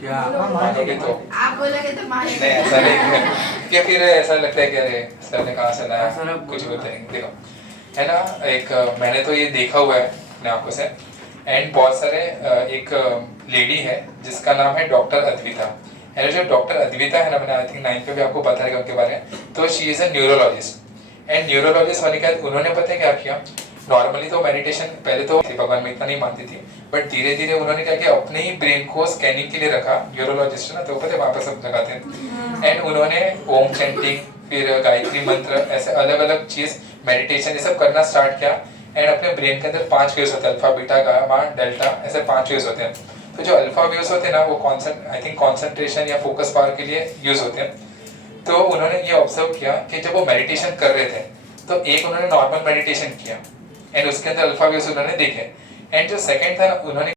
क्या? मानोगे तो? आप बोलोगे तो मानेंगे। नहीं ऐसा नहीं, क्या फिर ऐसा लगता है कि अरे सर ने कहाँ से लाया, कुछ बोलते हैं। देखो है ना, एक मैंने तो ये देखा हुआ है अपने आंखों से, एंड बहुत सारे एक लेडी है जिसका नाम है डॉक्टर अद्विता। है जो डॉक्टर अद्विता है ना, मैंने आई थिंक 9 पे भी आपको बताया उनके बारे में। तो she is a neurologist, and neurologist होने के बाद उन्होंने पता है क्या किया, नॉर्मली तो मेडिटेशन पहले तो भगवान में इतना नहीं मानती थी, बट धीरे धीरे उन्होंने क्या किया, अपने ही ब्रेन को स्कैनिंग के लिए रखा। न्यूरोलॉजिस्ट है ना, तो पता है वहाँ पर सब लगाते हैं, एंड उन्होंने ओम चैंटिंग, फिर गायत्री मंत्र, ऐसे अलग अलग चीज़ मेडिटेशन ये सब करना स्टार्ट किया। एंड अपने ब्रेन के अंदर 5 वेव्स होते हैं, अल्फा बीटा गामा डेल्टा, ऐसे 5 वेव्स होते हैं। तो जो अल्फा वेव्स होते हैं ना वो कॉन्सेंट्रेशन या फोकस पावर के लिए यूज होते हैं। तो उन्होंने ये ऑब्जर्व किया कि जब वो मेडिटेशन कर रहे थे तो एक उन्होंने नॉर्मल मेडिटेशन किया एंड उसके अंदर अल्फा वेव्स उन्होंने देखे, एंड जो सेकंड था उन्होंने